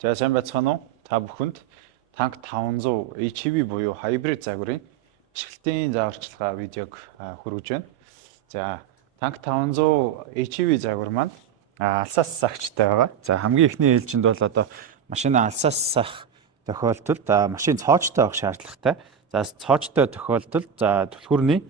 За сайн байцгаана уу? Та бүхэнд танк 500 HEV буюу hybrid загварын ашиглалтын зааварчилгаа видеог хүргэж байна. За танк 500 HEV загвар маань алсаас сахчтай байгаа. За хамгийн ихний ээлжинд бол одоо машина алсаас сах тохиолдолд машин цоочтой байх шаардлагатай. За цоочтой тохиолдолд түлхүүрний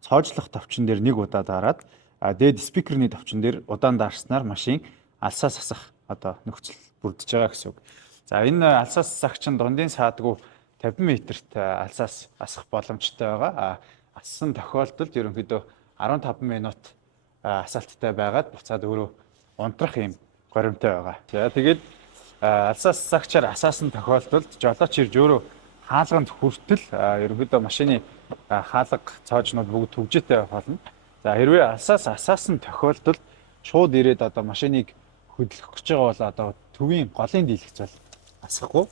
цоожлох товчон дээр нэг удаа дараад дээд спикерний товчон дээр удаан даарснаар машин алсаас асах одоо нөхцөл бүрдэж байгаа гэсэн үг. За энэ алсаас сагчин дундын саадгүй 50 м-т алсаас асах боломжтой байгаа. Ассан тохиолдолд ерөнхийдөө 15 минут асаалттай байгаад буцаад өөрөө унтрах юм горимтой байгаа. За тэгээд алсаас сагчаар асаасан тохиолдолд жолооч ирж өөрөө хаалганд хүртэл ерөнхийдөө машины хаалга цоожнууд бүгд төгжээтэй байх болно. За хэрвээ алсаас асаасан тохиолдолд шууд ирээд одоо машиныг хөдлөх гэж байгаа бол одоо төвийн голын дийлэгч бол асахгүй.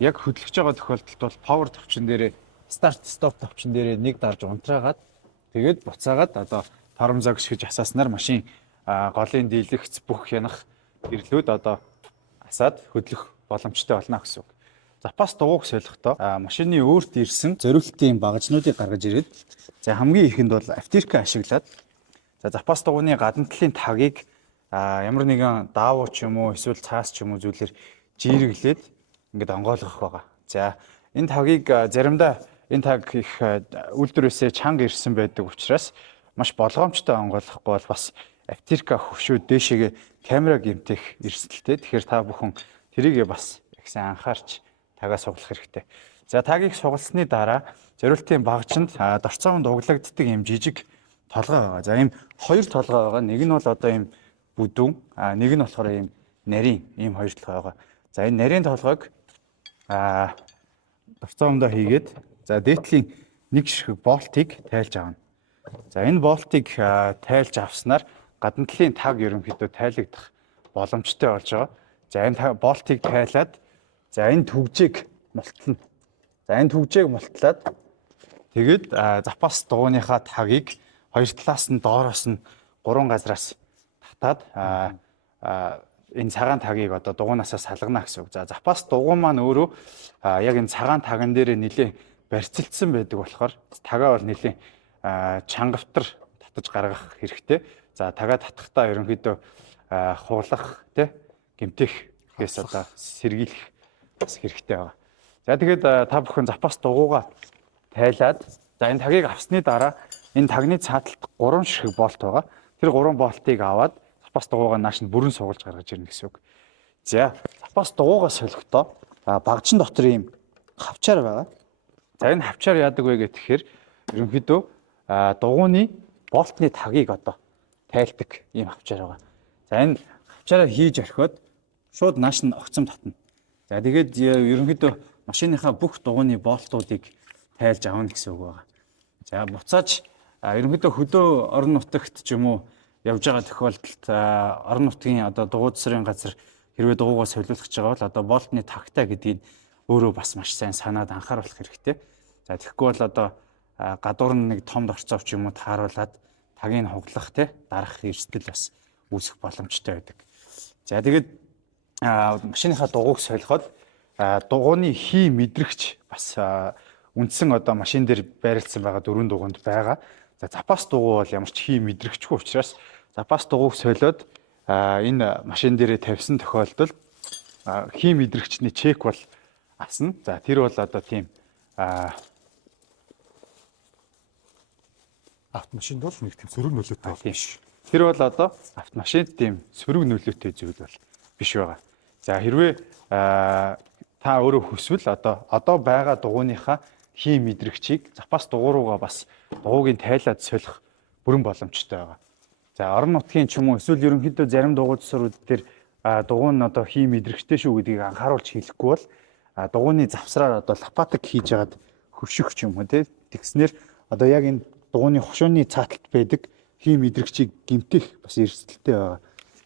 Яг хөдлөж байгаа тохиолдолд бол power товчон дээрээ start stop товчон дээрээ нэг дарж унтраагаад тэгээд буцаагаад одоо торомзог шигж асааснаар машин голын дийлэгч бүх янах гэрлүүд одоо асаад хөдлөх боломжтой болно гэсэн үг. Запас дугуйг солихдоо машины өөрт ирсэн зориултын багажнуудыг гаргаж ирээд за хамгийн ихэнд бол автирка ашиглаад за запас дугуйны гадна талын тагийг ямар нэгэн даавуу ч юм уу эсвэл цаас ч юм уу зүйлээр жирэглээд ингээд онгойлгох байгаа. За энэ тагийг заримдаа энэ таг их үйлдвэрээсээ чанга ирсэн байдаг учраас маш болгоомжтой онгойлгохгүй бол бас автирка хөвшөө дээшээгээ камера гэмтэх эрсдэлтэй. Тэгэхээр та бүхэн тэрийгээ бас их сайн анхаарч тагаа суглах хэрэгтэй. За тагийг сугалсны дараа зориултын багажинд дорцоон дуглагддаг юм жижиг толгой байгаа. За ийм хоёр толгой байгаа. Нэг нь бол одоо ийм бүдүүн, нэг нь болохоор ийм нарийн ийм хоёр толгой байгаа. За энэ нарийн толгойг дорцоондоо хийгээд за дээдлийн нэг ширхэг болтыг тайлж авна. За энэ болтыг тайлж авснаар гадна талын таг ерөнхийдөө тайлагдах боломжтой болж байгаа. За энэ болтыг тайлаад за энэ түгжээг мултлана. За энэ түгжээг мултлаад тэгээд запас дугуйныхаа тагийг хоёр талаас нь доороос нь гурван газраас татаад энэ цагаан тагийг одоо дугуйнасаа салгана гэсэн үг. За запас дугуй маань өөрөө яг энэ цагаан таган дээр нэлээд барьцалдсан байдаг болохоор тагаа бол нэлээд чангавтар татаж гаргах хэрэгтэй. За тагаа татахдаа ерөнхийдөө хуглах тий гэмтэхээс одоо сэргийлэх бас хэрэгтэй байгаа. За тэгээд та бүхэн запас дугуйгаа тайлаад за энэ тагийг авсны дараа энэ тагны цааталт 3 ширхэг болт байгаа. Тэр 3 болтыг аваад запас дугуйгаа нааш нь бүрэн сугалж гаргаж ирнэ гэсэн үг. За запас дугуйгаа солихдоо багажин дотор ийм хавчаар байгаа. За энэ хавчаар яадаг вэ гэхээр ерөнхийдөө дугуйны болтны тагийг одоо тайлдаг ийм хавчаар байгаа. За энэ хавчаараа хийж орхиод шууд нааш нь огцом татна. За тэгээд ерөнхийдөө машиныхаа бүх дугуйны болтуудыг тайлж авна гэсэн үг байгаа. За буцааж ерөнхийдөө хөдөө орон нутагт ч юм уу явж байгаа тохиолдолд орон нутгийн одоо дугуй засрын газар хэрвээ дугуйгаа солиулах гэж байгаа бол одоо болтны тагтай гэдгийг өөрөө бас маш сайн санаад анхааруулах хэрэгтэй. За тэгэхгүй бол одоо гадуур нь нэг том дорцов ч юм уу тааруулаад тагийг хуглах те дарах эрсдэл бас үүсэх боломжтой байдаг. За тэгээд машиныхаа дугуйг солиход дугуйны хий мэдрэгч бас үндсэн одоо машин дээр байрлуулсан байгаа 4 дугуйнд байгаа. За запас дугуй бол ямар ч хий мэдрэгчгүй учраас запас дугуйг солиод энэ машин дээрээ тавьсан тохиолдолд хий мэдрэгчний чек бол асна. За тэр бол одоо тийм автомашинд бол нэг тийм сөрөг нөлөөтэй биш. Тэр бол одоо автомашинд тийм сөрөг нөлөөтэй зүйл бол биш байгаа. За хэрвээ та өөрөө хүсвэл одоо байгаа дугуйныхаа хий мэдрэгчийг запас дугуй руугаа бас дугуйг тайлаад солих бүрэн боломжтой байгаа. За орон нутгийн ч юм уу эсвэл ерөнхийдөө зарим дугуй засварууд дээр дугуй нь одоо хий мэдрэгчтэй шүү гэдгийг анхааруулж хэлэхгүй бол дугуйны завсраар одоо лопатаг хийж ягаад хөвших ч юм уу тэгснээр одоо яг энэ дугуйны хушууны цааталт байдаг хий мэдрэгчийг гэмтэх бас эрсдэлтэй байгаа.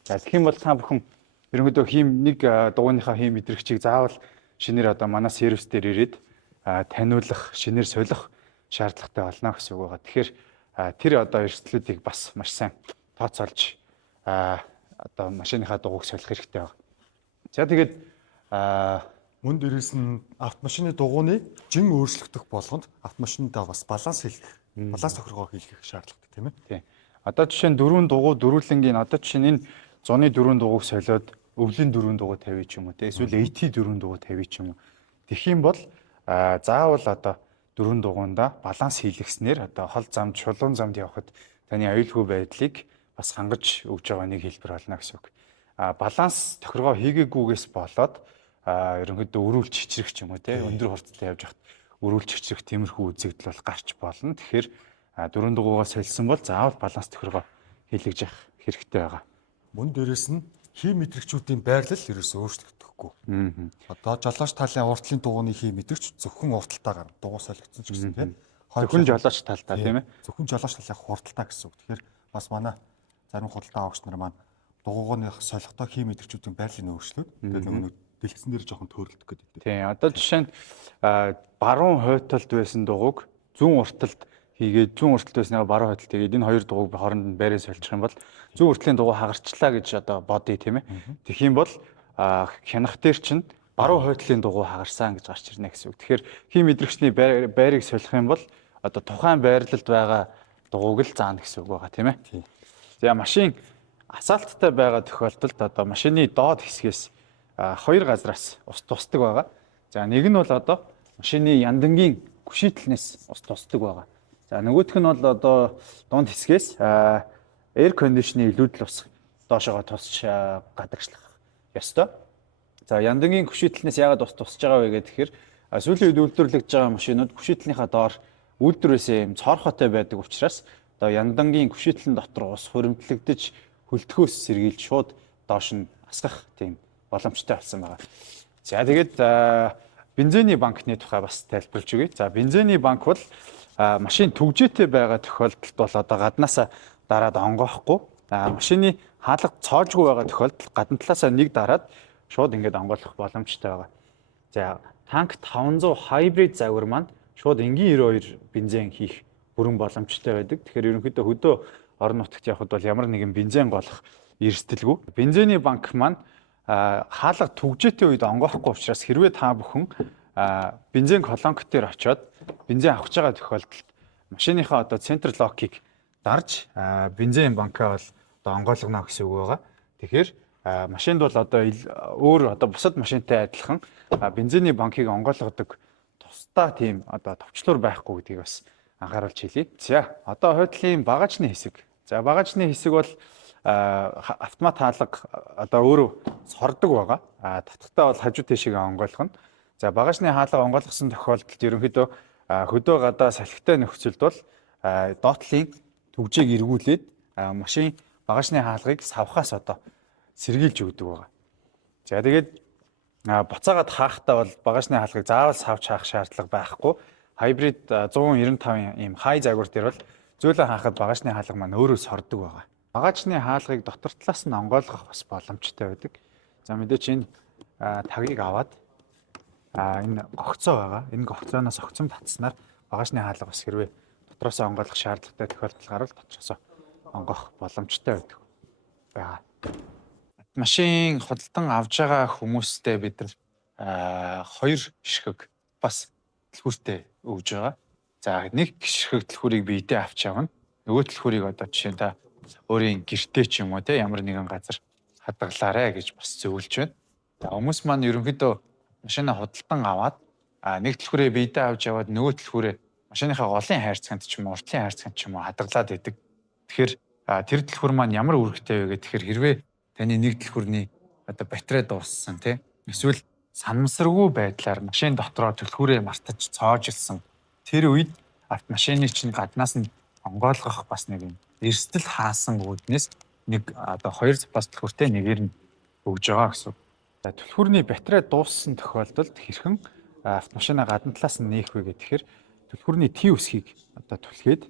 За тэгэх юм бол та бүхэн ерөнхийдөө нэг дугуйныхаа хий мэдрэгчийг заавал шинээр одоо манай сервис дээр ирээд таниулах, шинээр солих шаардлагатай болно гэсэн үг байгаа. Тэгэхээр тэр одоо эрсдлүүдийг бас маш сайн тооцоолж одоо машиныхаа дугуйг солих хэрэгтэй байна. За тэгээд Мөн дээрээс нь автомашины дугуйны жин өөрчлөгдөх болгонд автомашиндаа бас баланс тохиргоо хийх шаардлагатай тийм ээ. Тийм. Одоо жишээ нь дөрвөн дугуй дөрвөлнгийн одоо жишээ нь энэ зуны дөрвөн дугуйг солиод өвлийн дөрвөн дугуй тавья ч юм уу те эсвэл AT дөрвөн дугуй тавья ч юм уу. Тэгэх юм бол заавал одоо дөрвөн дугуйнда баланс хийлгэснээр одоо хол замд шулуун замд явхад таны аюулгүй байдлыг бас хангаж өгж байгаа нэг хэлбэр болно гэсэн үг. Баланс тохиргоо хийгээгүйгээс болоод ерөнхийдөө өрүүлж чичрэх ч юм уу те өндөр хурдтай явж хахад өрүүлж чичрэх тиймэрхүү үзэгдэл бол гарч болно. Тэгэхээр дөрвөн дугуйгаа солисон бол заавал баланс тохиргоо хийлгэж явах хэрэгтэй байгаа. Мөн дээрээс нь хий мэдрэгчүүдийн байрлал ерөөсөө өөрчлөгдөхгүй. Одоо жолооч талын уртлын дугуйны хий мэдрэгч зөвхөн урталтаа гарна. Дугуй солигдсон ч гэсэн тийм. Зөвхөн жолооч талдаа тийм ээ. Зөвхөн жолооч талын хурдталтаа гэсэн үг. Тэгэхээр бас манай зарим худалдаа авагч нар маань дугуйны солихдоо хий мэдрэгчүүдийн байрлалын өөрчлөлт тэгээд нөгөө дэлгэцэн дээр жоохон төөрөлдөх гэдэг. Тийм. Одоо жишээ нь баруун хойтолд байсан дугуйг зүүн урталд хийгээд зүүн урталд байснаа баруун хойтолд хийгээд энэ хоёр дугуйг хооронд нь байраа солих юм бол зүүн уртлын дугуй хагарчлаа гэж одоо бодъё тийм ээ. Тэгэх юм бол хянах дээр чинь баруун хойтлын дугуй хагарсан гэж гарч ирнэ гэсэн үг. Тэгэхээр хий мэдрэгчний байрыг солих юм бол одоо тухайн байрлалд байгаа дугуйг л заана гэсэн үг байгаа тийм ээ. За машин асфальттай байгаа тохиолдолд одоо машины доод хэсгээс хоёр газраас ус тусдаг байгаа. За нэг нь бол одоо машины яндангийн гүшийтлнээс ус тусдаг байгаа. За нөгөөх нь бол одоо дунд хэсгээс air conditioning илүүдэл ус доошоо тусч гадагшлах ёстой. За яндангийн гүшийтлнээс яагаад ус тусч байгаа вэ гэхээр сүүлийн үед үйлдвэрлэгдэж байгаа машинууд гүшийтлнийхаа доор үйлдвэрээсээ юм цорхотой байдаг учраас одоо яндангийн гүшийтлэн дотор ус хуримтлагдаж хөлтгөөс сэргийлж шууд доош нь асгах тийм боломжтой болсон байгаа. За тэгээд бензиний банкны тухай бас тайлбарлаж өгье. За бензиний банк бол машин түгжээтэй байгаа тохиолдолд бол одоо гаднаасаа дараад онгоохгүй машины хаалга цоожгүй байгаа тохиолдолд гадна талаасаа нэг дараад шууд ингээд онгойлох боломжтой байгаа. За танк 500 hybrid загвар маань шууд энгийн 92 бензин хийх бүрэн боломжтой байдаг. Тэгэхээр ерөнхийдөө хөдөө орон нутагт явхад бол ямар нэгэн бензин голох эрсдэлгүй. Бензиний банк маань хаалга түгжээтэй үед онгоохгүй учраас хэрвээ та бүхэн бензин колонк дээр очиод бензин авах байгаа тохиолдолд машиныхаа одоо центр локийг дарж бензин банкаа бол одоо онгойлгоно гэсэн үг байгаа. Тэгэхээр машинд бол одоо өөр одоо бусад машинтай адилхан бензиний банкыг онгойлгодог тусдаа тийм одоо товчлуур байхгүй гэдгийг бас анхааруулж хэлье. За одоо хойдлын багажны хэсэг. За багажны хэсэг бол автомат хаалга одоо өөрөө сордог байгаа. Татхтаа бол хажуу тийшээ онгойлгоно. За багажны хаалга онгойлгосон тохиолдолд ерөнхийдөө хөдөө гадаа салхитай нөхцөлд бол доотлын түгжээг эргүүлээд машин багажны хаалгыг савхаас одоо сэргийлж өгдөг байгаа. За тэгээд буцаагаад хаахтаа бол багажны хаалгыг заавал савж хаах шаардлага байхгүй. Hybrid 195 ийм хай загвар дээр бол зөөлөн хаахад багажны хаалга маань өөрөө сордог байгаа. Багажны хаалгыг дотор талаас нь онгойлгох бас боломжтой байдаг. За мэдээч энэ тагийг аваад энэ гогцоо байгаа. Энэ гогцооноос огцом татснаар багажны хаалга бас хэрвээ дотроосоо онгойлгох шаардлагатай тохиолдол гарвал дотроосоо онгоох боломжтой байдаг. Машин худалдан авж байгаа хүмүүстэй бид нар хоёр ширхэг бас дэлгүүртээ өгж байгаа. За нэг ширхэг дэлгүүрийг биедээ авч явна. Нөгөө дэлгүүрийг одоо жишээ нь та өөрийн гэртээ ч юм уу те ямар нэгэн газар хадгалаарэ гэж бас зөвлөж байна. За хүмүүс маань ерөнхийдөө машинаа худалдан аваад нэг дэлгүүрээ биедээ авч яваад нөгөө дэлгүүрээ машиныхаа голын хайрцагт ч юм уу уртлын хайрцагт ч юм уу хадгалаад идэг. Тэгэхээр тэр дэлгүүр маань ямар үүрэгтэй вэ гэхээр хэрвээ таны нэг дэлгүүрний одоо батарей дууссан те эсвэл санамсаргүй байдлаар машин дотроо түлхүүрээ мартаж цоожилсан тэр үед автомашины чинь гаднаас нь онгойлгох бас нэг юм эрсдэл хаасан үүднээс нэг одоо хоёр запас түлхүүртэй нэгээр нь өгж байгаа гэсэн. За түлхүүрний батарей дууссан тохиолдолд хэрхэн автомашина гадна талаас нь нээх вэ гэхээр түлхүүрний Т үсгийг одоо түлхээд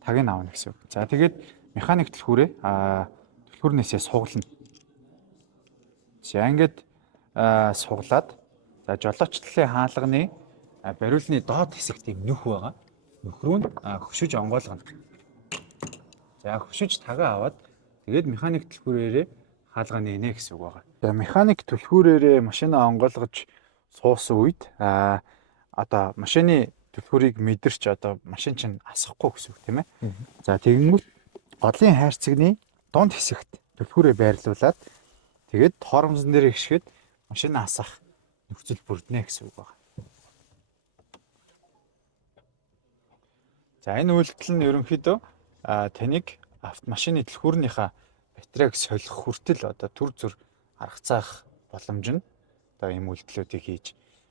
тагийг авна гэсэн. За тэгээд механик түлхүүрээ түлхүүрнээсээ суглана. За ингээд суглаад за жолоочлолын хаалганы бариулны доод хэсэгт юм нөх байгаа. Нөх рүү хөшөж онгойлгоно. За хөшөж тагаа аваад тэгээд механик түлхүүрээрээ хаалгаа нээнэ гэсэн үг байгаа. За механик түлхүүрээрээ машинаа онгойлгож суусан үед одоо машины түлхүүрийг мэдэрч одоо машин чинь асахгүй гэсэн үг тийм ээ. За тэгэнгүүт голын хайрцагны дунд хэсэгт түлхүүрээ байрлуулад тэгээд тоормсон дээр ихшгэд машинаа асах нөхцөл бүрднэ гэсэн үг байна. За энэ үйлдэл нь ерөнхийдөө таныг автомашины түлхүүрнийхээ батарейг солих хүртэл одоо төр зүр аргацаах боломж нь одоо ийм үйлдэлүүдийг хийж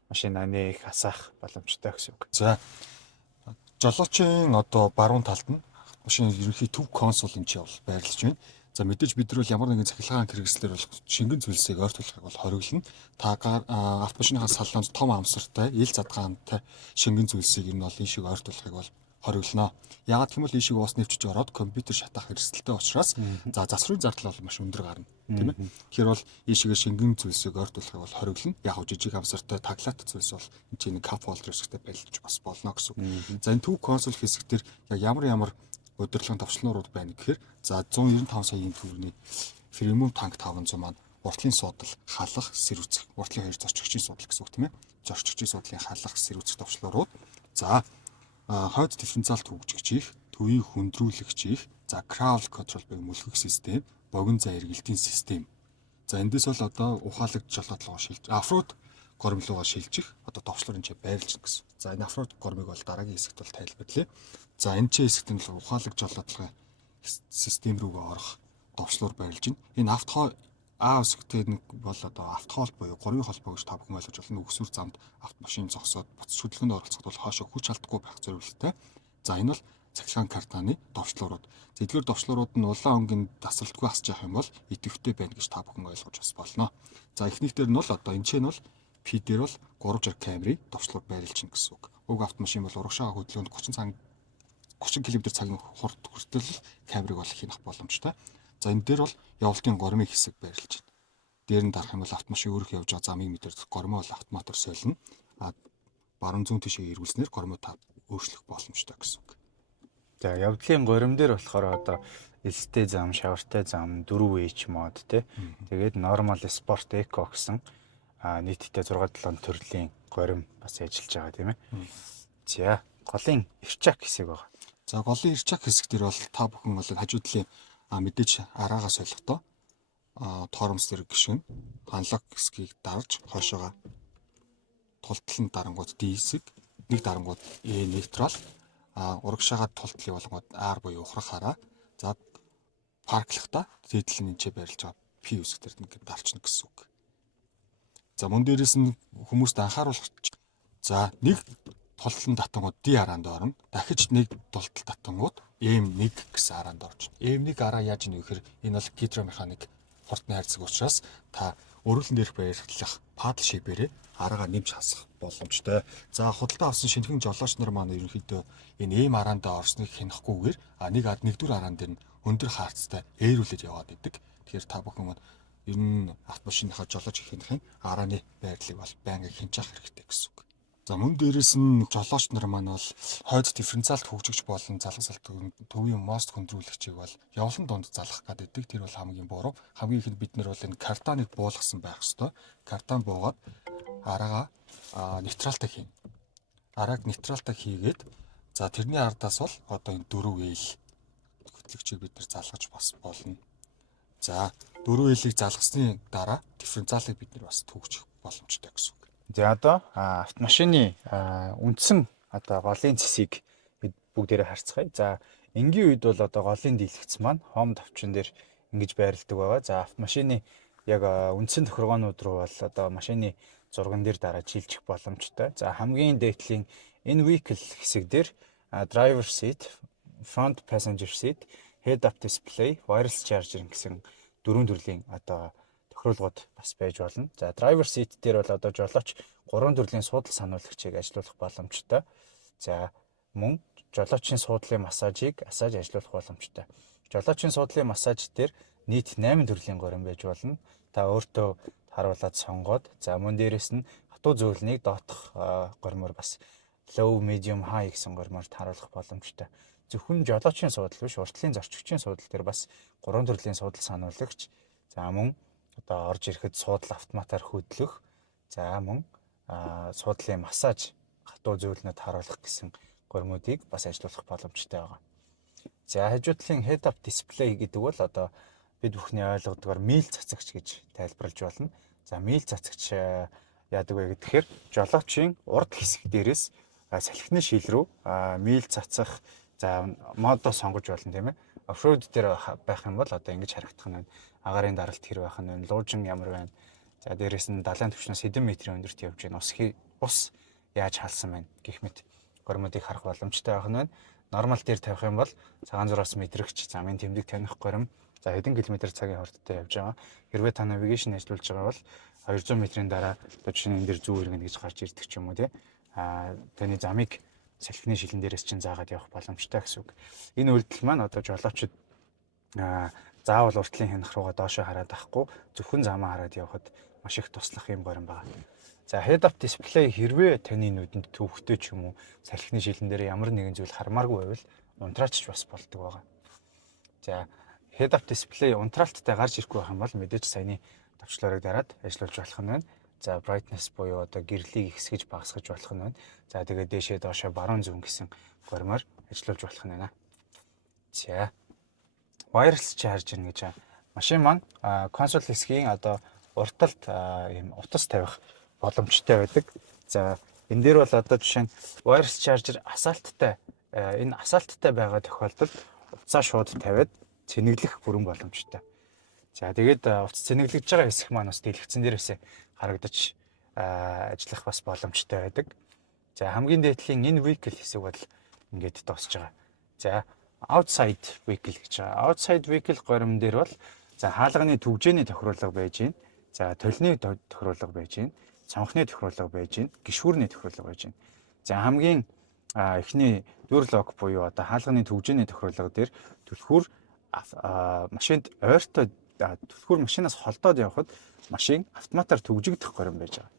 машинаа нээх асаах боломжтой гэсэн үг. За жолоочийн одоо баруун талд нь машины ерөнхий төв консол энэ чинь бол байрлаж байна. За мэдээж бид нар бол ямар нэгэн цахилгаан хэрэгслэр бол шингэн зүйлсийг ойртуулахыг бол хориглоно. Та автомашиныхаа салонд том амсартай, ил задгаантай шингэн зүйлсийг энэ бол энэ шиг ойртуулахыг бол хориглоно. Яагаад гэвэл энэ шиг уус нэвчиж ороод компьютер шатах хэрэгсэлтэй учраас за засварын зардал бол маш өндөр гарна, тийм ээ. Тэгэхээр бол энэ шигээр шингэн зүйлсийг ойртуулахыг бол хориглоно. Яг жижиг амсартай таглат зүйлс бол энэ чинь кап холдер хэсэгтээ байлж бас болно гэсэн үг. За энэ төв консол хэсэг дээр яг ямар удирдлагын товчлонууд байна гэхээр за 195 саяын төгрөгийн премиум танк 500 маань уртлын суудал, халах, сэрүүцэх, уртлын хоёр зорчигчийн суудал гэсэн үг тийм ээ. Зорчигчийн суудлын халах, сэрүүцэх товчлуурууд. За хойд дифференциалт хөгжигч их, төвийн хөндрүүлэгч их, за crawl control буюу мөлхөх систем, богино зай эргэлтийн систем. За эндээс бол одоо ухаалаг жолоодлогоо шилж, оффроуд гормлуугаа шилжих одоо товчлуурын чэ байрлж гэсэн. За энэ оффроуд гормыг бол дараагийн хэсэгт бол тайлбарлая. За энэ ч хэсэгт нь л ухаалаг жолоодлогын систем рүүгээ орох товчлуур байрлж байна. Энэ автохоо А хэсэгтээ нэг бол одоо автохол буюу гурвын холбоо гэж та бүхэн ойлгож болно. Үгсүр замд автомашин зогсоод буцаж хөдөлгөөнд оролцоход бол хоошоо хүч алдахгүй байх зорилготой. За энэ бол цахилгаан картаны товчлуурууд. За эдгээр товчлуурууд нь улаан өнгийн тасралтгүй хасж явах юм бол идэвхтэй байна гэж та бүхэн ойлгож бас болно. За эхнийх дээр нь бол одоо энэ ч нь бол P дээр бол 360 камерын товчлуур байрлж байна гэсэн үг. Уг автомашин бол урагшаа хөдөлгөөнд 30 км цагийн хүртэл камерыг бол хянах боломжтой. За энэ дээр бол явалтын гормын хэсэг байрлаж байна. Дээр нь дарах юм бол автомашин өөрөө явж байгаа замыг мэдэрдэг гормоо бол автоматар солино. Баруун зүүн тишээ эргүүлснээр гормоо та өөрчлөх боломжтой гэсэн үг. За явдлын горим дээр болохоор одоо элстэй зам, шавартай зам, 4H мод тий. Тэгээд normal, sport, eco гэсэн нийтдээ 6-7 төрлийн горим бас ажиллаж байгаа тийм ээ. За голын эрчак хэсэг байгаа. За голын эрчак хэсэг дээр бол та бүхэн бол хажуу талын мэдээж араагаа солихдоо тоормс зэрэг гişүн ханлаг хэсгийг дарж хойшоогоо тултлан дарангууд D хэсэг, нэг дарангууд E нейтрал, урагшаагаа тултлын болгоод R буюу ухрах хараа. За парклахта зэтэл нь энэчээ байрлаж байгаа P хэсэг дээр ингээд дарчна гэсэн үг. За мөн дээрээс нь хүмүүст анхааруулах. За нэг тултлан татангууд D араанд орно. Дахиж нэг тултал татангууд M1 гэсэн араанд орж байна. M1 араа яаж ийнэ вэ гэхээр энэ бол гидромеханик хурдны хайрцаг учраас та өрөөлөн дээрх байрлах падл шипээрээ араагаа нэмж хасах боломжтой. За худалдаа авсан шинэхэн жолооч нар маань ерөнхийдөө энэ M араандаа орсныг хянахгүйгээр нэгдүгээр араан дээр нь өндөр хаарцтай ээрүүлээд яваад идэг. Тэгэхээр та бүхэн ер нь автомашиныхаа жолооч хянахын арааны байрлалыг бол байнга хянж авах хэрэгтэй гэсэн үг. За мөн дээрээс нь жолооч нар маань бол хойд дифференциалт хөгжигч болон залгас салтын төвийн мост хөндрүүлэгчийг бол явлан донд залгах гэдэг. Тэр бол хамгийн буруу. Хамгийн ихэнд бид нар бол энэ картаныг буулгасан байх ёстой. Картан буугаад араагаа нейтралтай хийнэ. Арааг нейтралтай хийгээд за тэрний ардаас бол одоо энэ 4L хөтлөгчийг бид нар залгаж бас болно. За 4L-ийг залгасны дараа дифференциалыг бид нар бас төгсөх боломжтой гэсэн үг. За одоо автомашины үндсэн одоо голын цэсийг бүгдээрээ харцгаая. За энгийн үед бол одоо голын дийлэгц маань хом товчон дээр ингэж байрладаг байгаа. За автомашины яг үндсэн тохиргоонууд руу бол одоо машины зурган дээр дараад шилжих боломжтой. За хамгийн дээдлийн энэ vehicle хэсэг дээр driver seat, front passenger seat, head up display, wireless charger гэсэн дөрвөн төрлийн одоо тохируулгууд бас байж болно. За driver seat дээр бол одоо жолооч 3 төрлийн суудал сануулагчийг ажилуулах боломжтой. За мөн жолоочийн суудлын массажийг ажиллуулах боломжтой. Жолоочийн суудлын массаж дээр нийт 8 төрлийн горим байж болно. Та өөртөө харуулад сонгоод за мөн дээрэс нь хатуу зөвлөнийг доотох горимор бас low, medium, high гэсэн горимор харуулах боломжтой. Зөвхөн жолоочийн суудал биш, уртлын зорчигчийн суудал дээр бас 3 төрлийн суудал сануулагч. За мөн одоо орж ирэхэд суудлын автоматар хөдлөх, за мөн суудлын массаж, хатуу зөвлөнөд харуулах гэсэн гормуудыг бас ажилуулах боломжтой байгаа. За хажуу талын head up display гэдэг бол одоо бид бүхний ойлгодгоор мийл цацагч гэж тайлбарлаж болно. За мийл цацагч яадаг вэ гэхээр жолоочийн урд хэсэг дээрээс салхины шил рүү мийл цацах за модо сонгож болно тийм ээ. Оффроуд дээр байх юм бол одоо ингэж харагдах нь агаарын даралт хэр байх нь луужин ямар байна. За дээрээс нь далайн түвшнээс хэдэн метрийн өндөрт явж байна. Ус яаж халсан байна гэх мэт гормуудыг харах боломжтой байх нь. Нормал дээр тавих юм бол цагаан зураас мэдрэгч замын тэмдэг таних горим за хэдэн километр цагийн хурдтай явж байгаа. Хэрвээ та навигашн ажиллуулж байгаа бол 200 метрийн дараа одоо жишээ нь энэ дээр зүү иргэнэ гэж гарч ирдэг ч юм уу тий. Таны замыг салхины шилэн дээрээс чинь заагаад явах боломжтой гэсэн үг. Энэ үйлдэл маань одоо жолоочид заавал уртлын хянах руугаа доошоо хараад авахгүй зөвхөн замаа хараад явхад маш их туслах юм горим байна. За head up display хэрвээ таны нүдэнд төвхтэй ч юм уу салхины шилэн дээр ямар нэгэн зүйл хармааргүй байвал унтраачч бас болдог байгаа. За head up display унтраалттай гарч ирэхгүй байх юм бол мэдээж саяны товчлоорыг дараад ажиллуулж болох нь байна. За brightness буюу одоо гэрлийг ихсгэж багасгаж болох нь байна. За тэгээд дээшээ доошоо баруун зүүн гэсэн гормоор ажиллуулж болох нь байна. За wireless charger гэж байна. Машин маань консоль хэсгийн одоо урталт ийм утас тавих боломжтой байдаг. За энэ дээр бол одоо жишээ нь wireless charger асаалттай энэ асаалттай байгаа тохиолдолд утсаа шууд тавиад цэнэглэх бүрэн боломжтой. За тэгээд утас цэнэглэж байгаа хэсэг маань бас дэлгэцэн дээрээс харагдаж ажиллах бас боломжтой байдаг. За хамгийн дээдлийн энэ vehicle хэсэг бол ингээд дуусж байгаа. За outside vehicle гэж байгаа. Outside vehicle горим дээр бол за хаалганы түвжээний тохируулга байж гин. За толны тохируулга байж гин. Цонхны тохируулга байж гин. Гишүүрний тохируулга байж гин. За хамгийн эхний door lock буюу одоо хаалганы түвжээний тохируулга дээр түлхүүр машинд ойртой түлхүүр машинаас холдоод явхад машин автоматар түгжигдэх горим байж байгаа.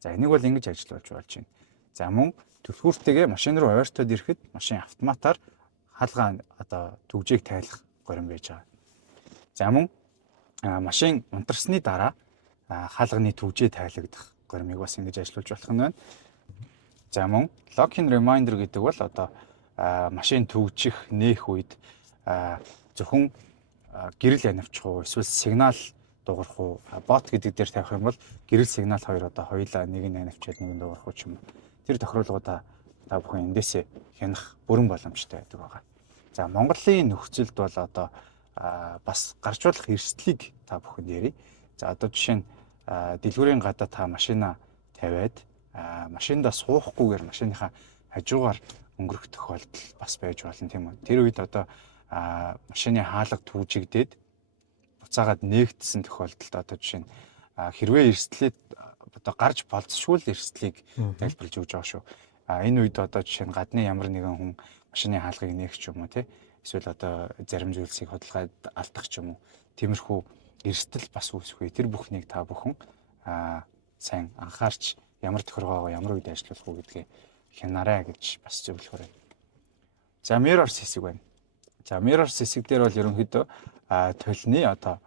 За энийг бол ингэж ажиллуулж болж байна. За мөн түлхүүртэйгээ машин руу ойртоод ирэхэд машин автоматар хаалгаа одоо түгжийг тайлах горим байж байгаа. За мөн машин унтарсны дараа хаалганы түгжээ тайлагдах горимыг бас ингэж ажиллуулж болох нь байна. За мөн lock-in reminder гэдэг бол одоо машин түгжих нээх үед зөвхөн гэрэл янавчих уу эсвэл сигнал дуурах уу бот гэдэг дээр тавих юм бол гэрэл сигнал хоёр одоо хоёулаа нэг нь янавчаад нэг нь дуурах уу ч юм уу тэр тохируулгуудаа та бүхэн эндээсээ хянах бүрэн боломжтой байдаг байгаа. За Монголын нөхцөлд бол одоо бас гарчуулах эрсдлийг та бүхэнд ярив. За одоо жишээ нь дэлгүүрийн гадаа та машина тавиад машиндаа суухгүйгээр машиныхаа хажуугаар өнгөрөх тохиолдол бас байж болно тийм үү. Тэр үед одоо машины хаалга түгжигдээд буцаагаад нээгдсэн тохиолдолд одоо жишээ нь хэрвээ эрсдлээд одоо гарч болцшгүй л эрсдлийг тайлбарлаж өгч байгаа шүү. Энэ үед одоо жишээ нь гадны ямар нэгэн хүн машины хаалгыг нээх ч юм уу тий эсвэл одоо зарим зүйлсийг хөдөлгөөд алдах ч юм уу тиймэрхүү эрсдэл бас үүсэх үе тэр бүхнийг та бүхэн сайн анхаарч ямар тохиргоогоо ямар үед ажиллах уу гэдгийг хянаарай гэж бас зөвлөхөр байна. За mirrors хэсэг байна. За mirrors хэсэг дээр бол ерөнхийдөө толны одоо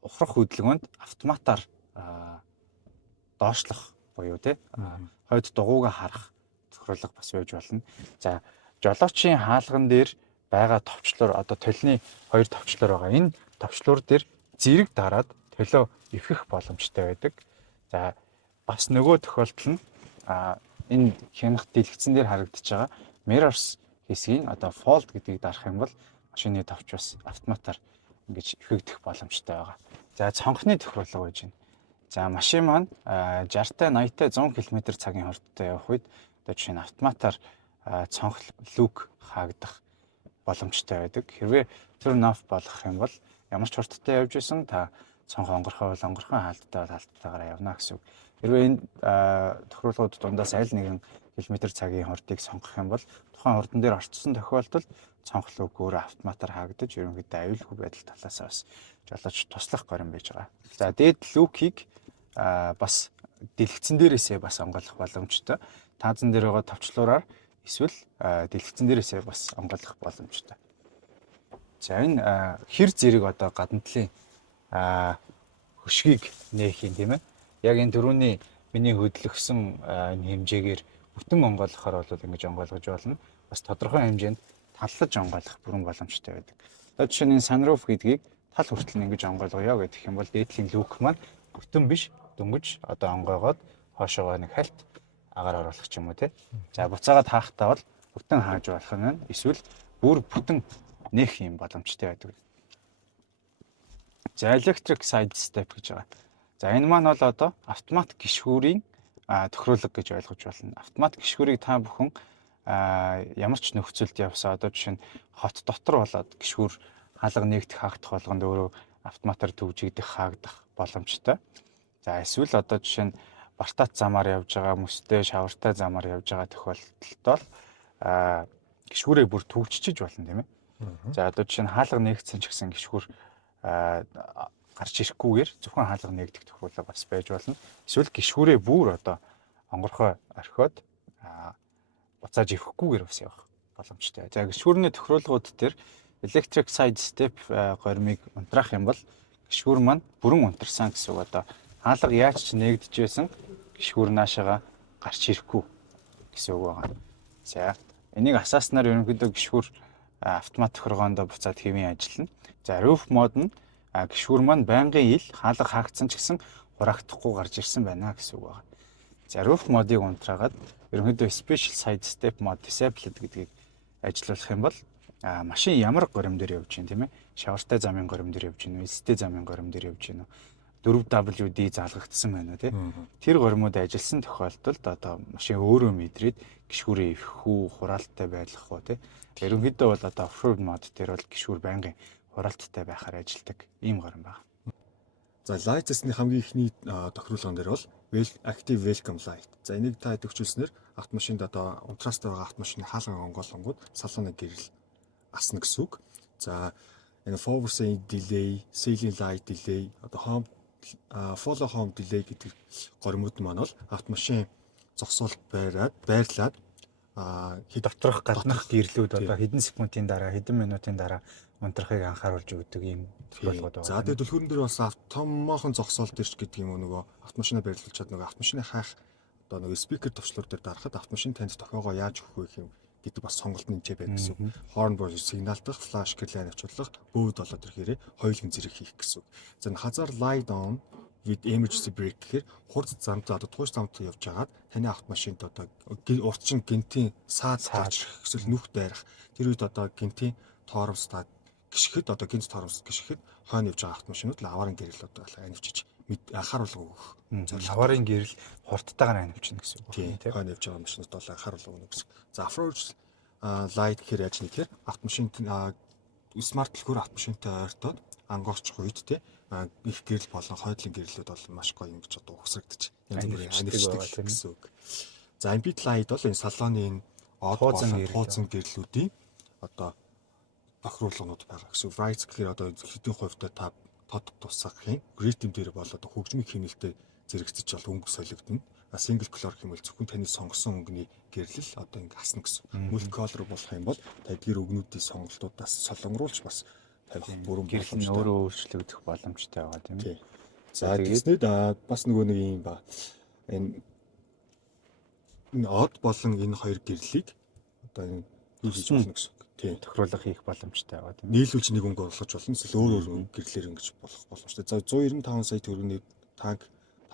ухрах хөдөлгөөнд автоматар доошлох буюу тий хойд дугуйгаа харах тохируулга бас байж болно. За жолоочийн хаалган дээр байгаа товчлоор одоо толны хоёр товчлоор байгаа. Энэ товчлоор дээр зэрэг дараад төлөө ивхэх боломжтой байдаг. За бас нөгөө тохиолдол нь энэ хянах дэлгэцэн дээр харагдаж байгаа mirrors хэсгийн одоо fold гэдгийг дарах юм бол машины товч бас автоматар ингэж ивхэгдэх боломжтой байгаа. За цонхны тохируулга байж байна. За машин маань 60-та 80-та 100 км/цагийн хурдтай явах үед одоо жишээ нь автоматар цонх люк хаагдах боломжтой байдаг. Хэрвээ turn off болгох юм бол ямар ч хурдтай явж исэн та цонх онгорхоо бол онгорхон хаалттай бол хаалттайгаар явна гэсэн үг. Хэрвээ энэ тохируулгууд дундаас аль нэгэн километр цагийн хурдыг сонгох юм бол тухайн хурдан дээр орцсон тохиолдолд цонх люк өөрөө автоматар хаагдаж ерөнхийдөө аюулгүй байдал талаас бас жолооч туслах горим байж байгаа. За дээд люкийг бас дэлгэцэн дээрээсээ бас онгойлгох боломжтой. Таазан дээр байгаа товчлуураар эсвэл дэлгэцэн дээрээсээ бас онгойлгох боломжтой. За энэ хэр зэрэг одоо гадна талын хөшгийг нээх юм тийм ээ. Яг энэ дөрөвний миний хөдөлгсөн энэ хэмжээгээр бүтэн онгойлгохоор бол ингэж онгойлгож болно. Бас тодорхой хэмжээнд таллаж онгойлгох бүрэн боломжтой байдаг. Одоо жишээ нь sunroof гэдгийг тал хүртэл ингэж онгойлгоё гэх юм бол дээдлийн люк маань бүтэн биш дөнгөж одоо онгойгоод хоошоогоо нэг хальт агаар оруулах ч юм уу тий. За буцаагаад хаахтаа бол бүтэн хааж болох нь байна. Эсвэл бүр бүтэн нээх юм боломжтой байдаг. За electric side step гэж байгаа. За энэ маань бол одоо автомат гишгүүрийн тохируулга гэж ойлгож болно. Автомат гишгүүрийг та бүхэн ямар ч нөхцөлд явсаа одоо жишээ нь хот дотор болоод гишгүүр хаалга нэгдэх хаагдах болгонд өөрөө автоматар төвжигдэх хаагдах боломжтой. За эсвэл одоо жишээ нь бартаат замаар явж байгаа мөстэй шавартай замаар явж байгаа тохиолдолд бол гишгүүрээ бүр төвччиж болно тийм ээ. За одоо жишээ нь хаалга нэгдсэн ч гэсэн гишгүүр гарч ирэхгүйгээр зөвхөн хаалга нэгдэх тохиолдол бас байж болно. Эсвэл гишгүүрээ бүр одоо онгорхой орхиод буцааж ирэхгүйгээр бас явах боломжтой. За гишгүүрний тохируулгууд дээр electric side step гормыг унтраах юм бол гишгүүр маань бүрэн унтарсан гэсэн үг. Одоо хаалга яаж ч нэгдэжсэн гишгүүр наашаага гарч ирэхгүй гэсэн үг байна. За энийг асааснаар ерөнхийдөө гишгүүр автомат тохиргоонд буцаад хэвийн ажиллана. За roof mode нь гишгүүр маань байнгын ил хаалга хаагдсан ч гэсэн хураагдахгүй гарч ирсэн байна гэсэн үг байна. За roof mode-ыг унтраагаад ерөнхийдөө special side step mode disabled гэдгийг ажиллуулах юм бол машин ямар горим дээр явж байна тийм ээ. Шавартай замын горим дээр явж байна уу, эстэй замын горим дээр явж байна уу, 4WD заалгагдсан байна уу тийм. Тэр горимуд ажилласан тохиолдолд одоо машин өөрөө мэдрээд гишгүүрээ ивэхгүй, хураалттай байх уу тийм. Ерөнхийдөө бол одоо off-road mode дээр бол гишгүүр байнгын хураалттай байхаар ажилладаг ийм горим байна. За light-ны хамгийн ихний тохируулган дээр бол active welcome light. За энийг та төгчүүлснээр автомашинд одоо унтраастай байгаа автомашины хаалган онгойлгонгууд салууны гэрэл асна гэсэн үг. За энэ forward saying delay, ceiling light delay, одоо home follow home delay гэдэг горимуд маань бол автомашин зогсоолт байрлаад доторх гаднах гэрлүүд одоо хэдэн секундын дараа, хэдэн минутын дараа унтрахыг анхааруулж өгдөг юм тохиолдлууд байна. За тэгээд түлхүүрэн дээр бас автоматон зогсоолт ирч гэдэг юм нөгөө автомашинаа байрлуулж чад нөгөө автомашины хаах одоо нөгөө спикер төвчлөр дээр дарахад автомашин танд тохиогоо яаж өгөх юм гэдэг бас сонголт нэмжээ байдаг гэсэн. Horn буюу сигналдах, flash гэрлэн авчруулах, бөөд болоод ирэхээр хоёулын зэрэг хийх гэсэн. За хазар light on with emergency brake гэхээр хурд замд одоо тууштай замд явж байгаад таны автомашинд одоо урд чинь гинтийн саад гарч эсвэл нүх дайрах тэр үед одоо гинтийн тоормстад гიშгэд одоо гинт тоормст гიშгэд хойно явж байгаа автомашинууд л аварын гэрэл одоо анивчиж анхааруулга өгөх. Аварын гэрэл хурдтайгаар анивчна гэсэн үг тийм. Хойно явж байгаа машинууд бол анхааруулга өгнө гэсэн. За off-road light гэхээр яаж нэхэр автомашин смарт дэлгүүр автомашинтай ойртоод ангоорчих үед те их гэрэл болон хойдлын гэрлүүд бол маш гоё юм гэж одоо ухсрагдчих. Янз бүрийн анивчдаг гэсэн үг. За ambient light бол энэ салооны энэ хууцан гэрлүүдийн одоо тохируулгууд байгаа гэсэн. Bright гэхээр одоо хэдийн хувьтай та тод тусах юм. Rhythm дээр бол одоо хөгжмийн хэмнэлтэд зэрэгцэж бол өнгө солигдно. Single color хэмээл зөвхөн таны сонгосон өнгөний гэрлэл одоо ингэ хасна гэсэн. Multi color болох юм бол тэдгээр өнгнүүдийн сонголтуудаас солонгоруулж бас тавих бүрэн гэрлэл нь өөрөө өөрчлөгдөх боломжтой байгаа тийм ээ. За тэгээд бас нөгөө нэг юм ба энэ од болон энэ хоёр гэрлэлийг одоо энэ юу хийж болно гэсэн. Тийм тохируулга хийх боломжтой байгаа тийм. Нийлүүлж нэг өнгө болгож болно. Эсвэл өөр гэрлэлээр ингэж болох боломжтой. За 195 сая төгрөгийн танк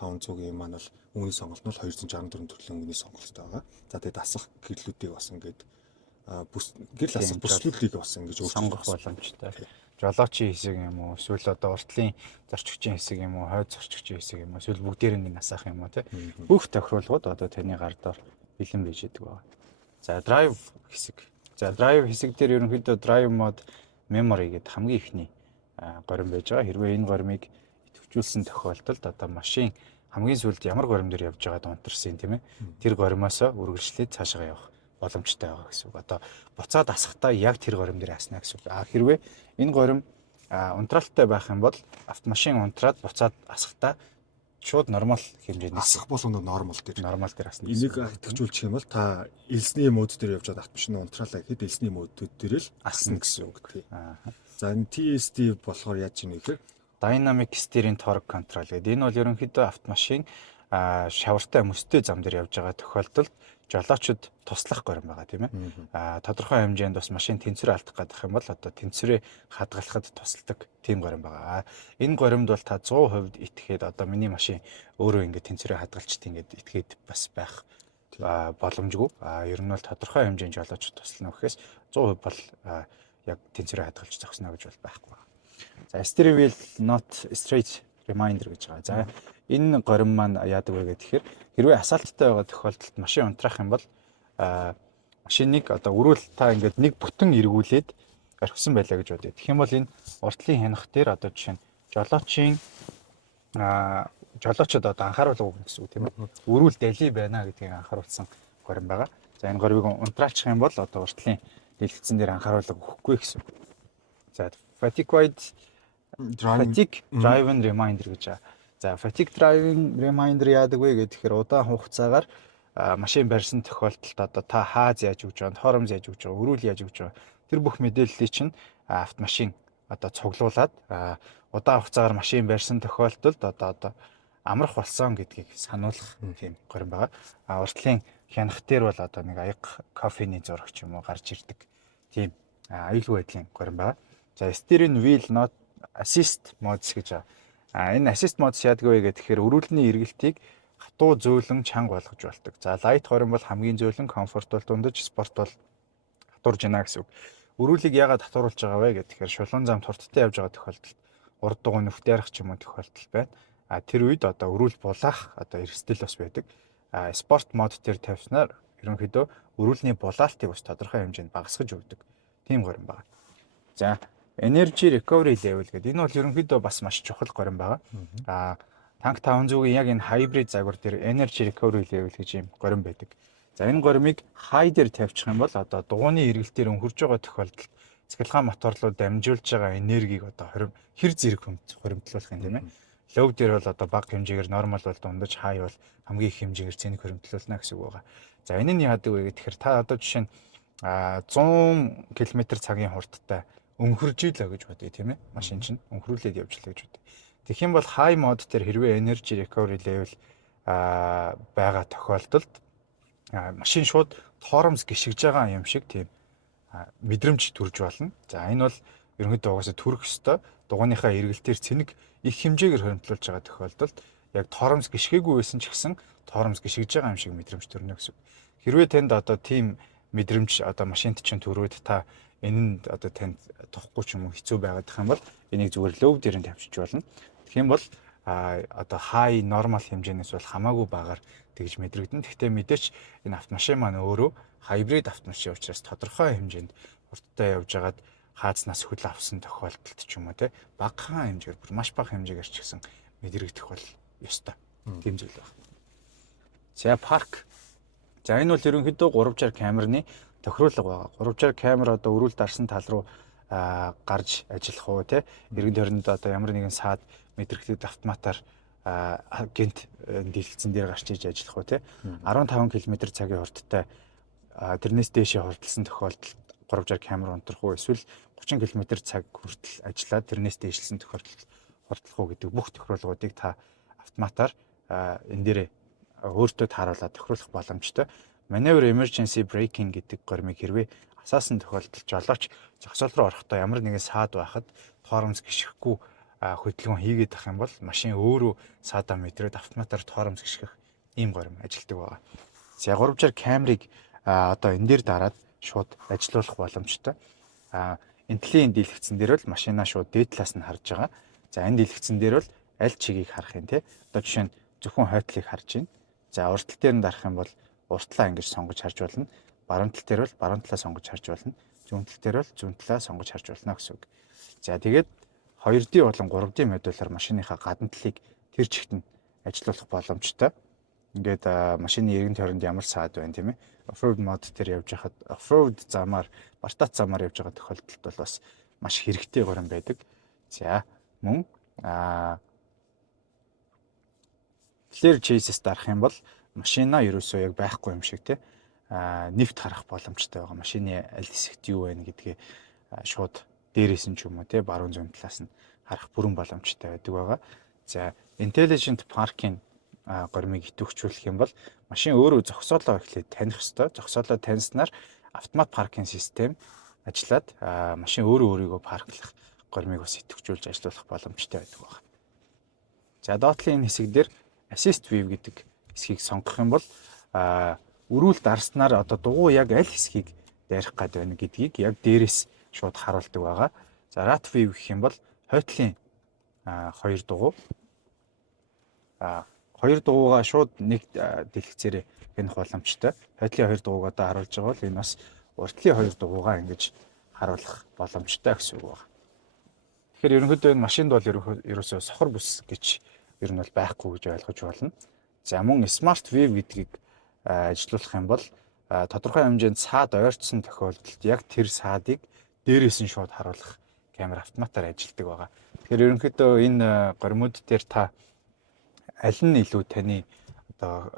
500-ийн маань бол өнгөний сонголт нь 264 төрлийн өнгөний сонголттой байгаа. За тэгээд асах гэрлүүдийг бас ингээд гэрэл асах бүслүүдийг бас ингэж сонгох боломжтой. Жолоочийн хэсэг юм уу, эсвэл одоо уртлын зорчигчийн хэсэг юм уу, хойд зорчигчийн хэсэг юм уу, эсвэл бүгдээрээ нэг насах юм уу тий. Бүх тохируулгууд одоо таны гар доор бэлэн байж идэг байгаа. За drive хэсэг. За drive хэсэг дээр ерөнхийдөө drive mode memory гэдэг хамгийн ихний горим байж байгаа. Хэрвээ энэ горимыг идэвхжүүлсэн тохиолдолд одоо машин хамгийн сүүлд ямар горим дээр явж байгаад унтарсан тийм ээ. Тэр горимоосоо үргэлжлээд цаашаа явах боломжтой байгаа гэсэн үг. Одоо буцаад асахтаа яг тэр горим дээр аснаа гэсэн үг. Хэрвээ энэ горим унтраалттай байх юм бол автомашин унтраад буцаад асахтаа шууд нормал хэмжээний асах болгоно нормал дээр асна. Энийг идэвхжүүлчих юм бол та элсний мод дээр явж байгаад автомашин унтраалаа гэхэд элсний модүүд дээр л асна гэсэн үг. За энэ TSD болохоор яаж юм бэ гэхээр Dynamic Steering Torque Control гэдэг. Энэ бол ерөнхийдөө автомашин шавартай мөстэй зам дээр явж байгаа тохиолдолд жолоочд туслах горим байгаа тийм ээ. Тодорхой хэмжээнд бас машин тэнцвэр алдах гэдэг юм бол одоо тэнцвэрээ хадгалахад тусалдаг тийм горим байгаа. Энэ горимд бол та 100% итгээд одоо миний машин өөрөө ингээд тэнцвэрээ хадгалчт ингээд итгээд бас байх боломжгүй. Ер нь бол тодорхой хэмжээнд жолоочд туслана гэхээс 100% бол яг тэнцвэрээ хадгалж зогсно гэж бол байхгүй. За steering wheel not straight reminder гэж байгаа. За энэ горим маань яадаг вэ гэхээр хэрвээ асаалттай байгаа тохиолдолд машин унтраах юм бол машиныг одоо өрөөл та ингээд нэг бүтэн эргүүлээд орхисон байлаа гэж бодъё. Тэгэх юм бол энэ уртлын хянах дээр одоо жишээ нь жолоочд одоо анхааруулга өгнө гэсэн үг тийм ээ. Өрөөл дали байна гэдгийг анхааруулсан горим байгаа. За энэ горимыг унтраалчих юм бол одоо уртлын дэлгэцэн дээр анхааруулга өгөхгүй гэсэн. За fatigue driving reminder гэж байгаа. За fatigue driving reminder яадаг вэ гэхээр удаан хугацаагаар машин барьсан тохиолдолд одоо та хааз яаж өгч байгаа, хоромж яаж өгч байгаа, өрүүл яаж өгч байгаа. Тэр бүх мэдээллийг чинь автомашин одоо цуглуулад удаан хугацаагаар машин барьсан тохиолдолд одоо амрах болсон гэдгийг сануулах тийм горим байгаа. Уртлын хянах дээр бол одоо нэг аяг кофений зураг ч юм уу гарч ирдэг тийм аюулгүй байдлын горим байгаа. За steering wheel not assist modes гэж байгаа. Энэ assist modes яадаг вэ гэхээр өрүүлний эргэлтийг хатуу зөөлөн чанга болгож болдог. За light горим бол хамгийн зөөлөн, comfort бол дундаж, sport бол хатуурж байна гэсэн үг. Өрүүлийг яагаад хатууруулж байгаа вэ гэхээр шулуун зам турттай явж байгаа тохиолдолд урд дугуй нүхтэй ярах ч юм уу тохиолдол байна. Тэр үед одоо өрүүл булаах одоо эрсдэл бас байдаг. Спорт мод төр тавьснаар ерөнхийдөө өрүүлний булаалтыг бас тодорхой хэмжээнд багасгаж өгдөг. Тийм горим байна. За energy recovery level гэдэг энэ бол ерөнхийдөө бас маш чухал горим байгаа. Танк 500-ийн яг энэ hybrid загвар дээр energy recovery level гэж юм горим байдаг. За энэ горимыг high дээр тавьчих юм бол одоо дугуйны эргэлтээр өнхөрж байгаа тохиолдолд цахилгаан моторлууд дамжуулж байгаа энергийг одоо хэр зэрэг хуримтлуулах юм тийм ээ. Low дээр бол одоо бага хэмжээгээр normal бол дундаж high бол хамгийн их хэмжээгээр цэнийг хуримтлуулна гэсэн үг байгаа. За энэ нь яадаг вэ гэхээр та одоо жишээ нь 100 км/цагийн хурдтай өнхөрж ийлээ гэж бодъё тийм ээ. Машин чинь өнхрүүлээд явж ийлээ гэж бодъё. Тэгэх юм бол high mode дээр хэрвээ energy recovery level байгаа тохиолдолд машин шууд торомс гიშгэж байгаа юм шиг тийм мэдрэмж төрж болно. За энэ бол ерөнхийдөө угаасаа төрөх ёстой. Дугуйныхаа эргэлтээр цэник их хэмжээгээр хуримтлуулж байгаа тохиолдолд яг торомс гიშгээгүй байсан ч гэсэн торомс гიშгэж байгаа юм шиг мэдрэмж төрнө гэсэн. Хэрвээ танд одоо тийм мэдрэмж одоо машинт чинь төрөөд та энэ нь одоо танд тохгүй ч юм уу хэцүү байгаад их юм бол энийг зүгээр low дээр нь тавьчих болно. Тэгэх юм бол одоо high normal хэмжээнээс бол хамаагүй багаар тэгж мэдрэгдэн. Гэхдээ мэдээч энэ автомашин маань өөрөө hybrid автомашин учраас тодорхой хэмжээнд хурдтай явж байгаад хаазнаас хөл авсан тохиолдолд ч юм уу те багахан хэмжээгээр бүр маш бага хэмжээгээр ч гэсэн мэдрэгдэх бол ёстой. Тийм зүйл байна. За парк. За энэ бол ерөнхийдөө 360 камерны тохируулга байгаа. 360 камер одоо өрүүл дарсан тал руу гарч ажиллах уу те эргэн тойронд одоо ямар нэгэн саад мэдрэгдэд автоматар гинт дэлгэцэн дээр гарч иж ажиллах уу те 15 км/цагийн хурдтай тэрнээс дээшээ хурдлсан тохиолдолд 360 камер унтрах уу эсвэл 30 км/цаг хүртэл ажиллаад тэрнээс дээшлсэн тохиолдолд хурдлах уу гэдэг бүх тохируулгуудыг та автоматар энэ дээрээ өөртөө тааруулаад тохируулах боломжтой. Maneuver emergency braking гэдэг гормыг хэрвээ асаасан тохиолдолд жолооч зогсоол руу орохдоо ямар нэгэн саад байхад торомс гიშгэхгүй хөдөлгөөн хийгээд ах юм бол машин өөрөө саадаа мэдрээд автоматар торомс гიშгэх ийм горим ажилтдаг байгаа. За 360 камерыг одоо энэ дээр дараад шууд ажилуулах боломжтой. Энтлийн дэлгэцэн дээр бол машинаа шууд дээд талаас нь харж байгаа. За энэ дэлгэцэн дээр бол аль чигийг харах юм те. Одоо жишээ нь зөвхөн хойтлыг харж байна. За уртал дээр нь дарах юм бол уртлаа ингэж сонгож харж болно. Баруун тал дээр бол баруун талаа сонгож харж болно. Зүүн тал дээр бол зүүн талаа сонгож харж болно гэсэн үг. За тэгээд 2D болон 3D модулаар машиныхаа гадна талыг тэр чигт нь ажилуулах боломжтой. Ингээд машины эргэн тойронд ямар саад байна тийм ээ. Off-road мод дээр явж байхад off-road замаар, бартац замаар явж байгаа тохиолдолд бол бас маш хэрэгтэй горим байдаг. За мөн flare chases дарах юм бол машина ерөөсөө яг байхгүй юм шиг тий нэвт харах боломжтой байгаа. Машины аль хэсэгт юу байна гэдгийг шууд дээрээс нь ч юм уу тий баруун зүүн талаас нь харах бүрэн боломжтой байдаг байгаа. За intelligent parking гормыг идэвхжүүлэх юм бол машин өөрөө зогсоолоо эхлээд таних ёстой. Зогсоолоо таниснаар автомат паркинг систем ажиллаад машин өөрөө өөрийгөө парклах гормыг бас идэвхжүүлж ажиллах боломжтой байдаг байна. За доотлын энэ хэсэг дээр assist view гэдэг хэсгийг сонгох юм бол өрүүл дарснаар одоо дугуй яг аль хэсгийг дайрах гээд байна гэдгийг яг дээрээс шууд харуулдаг байгаа. За rat view гэх юм бол хойтлын хоёр дугуй хоёр дугуйгаа шууд нэг дэлгэцээрээ хянах боломжтой. Хойтлын хоёр дугуйг одоо харуулж байгаа бол энэ бас уртлын хоёр дугуйгаа ингэж харуулах боломжтой гэсэн үг байна. Тэгэхээр ерөнхийдөө энэ машинд бол ерөөсөө сохор бүс гэж ер нь бол байхгүй гэж ойлгож болно. За мөн Smart View гэдгийг ажилуулах юм бол тодорхой хэмжээнд саад ойртсон тохиолдолд яг тэр саадыг дээрээс нь шууд харуулах камер автоматар ажилладаг байгаа. Тэгэхээр ерөнхийдөө энэ горимуд дээр та аль нь илүү таны одоо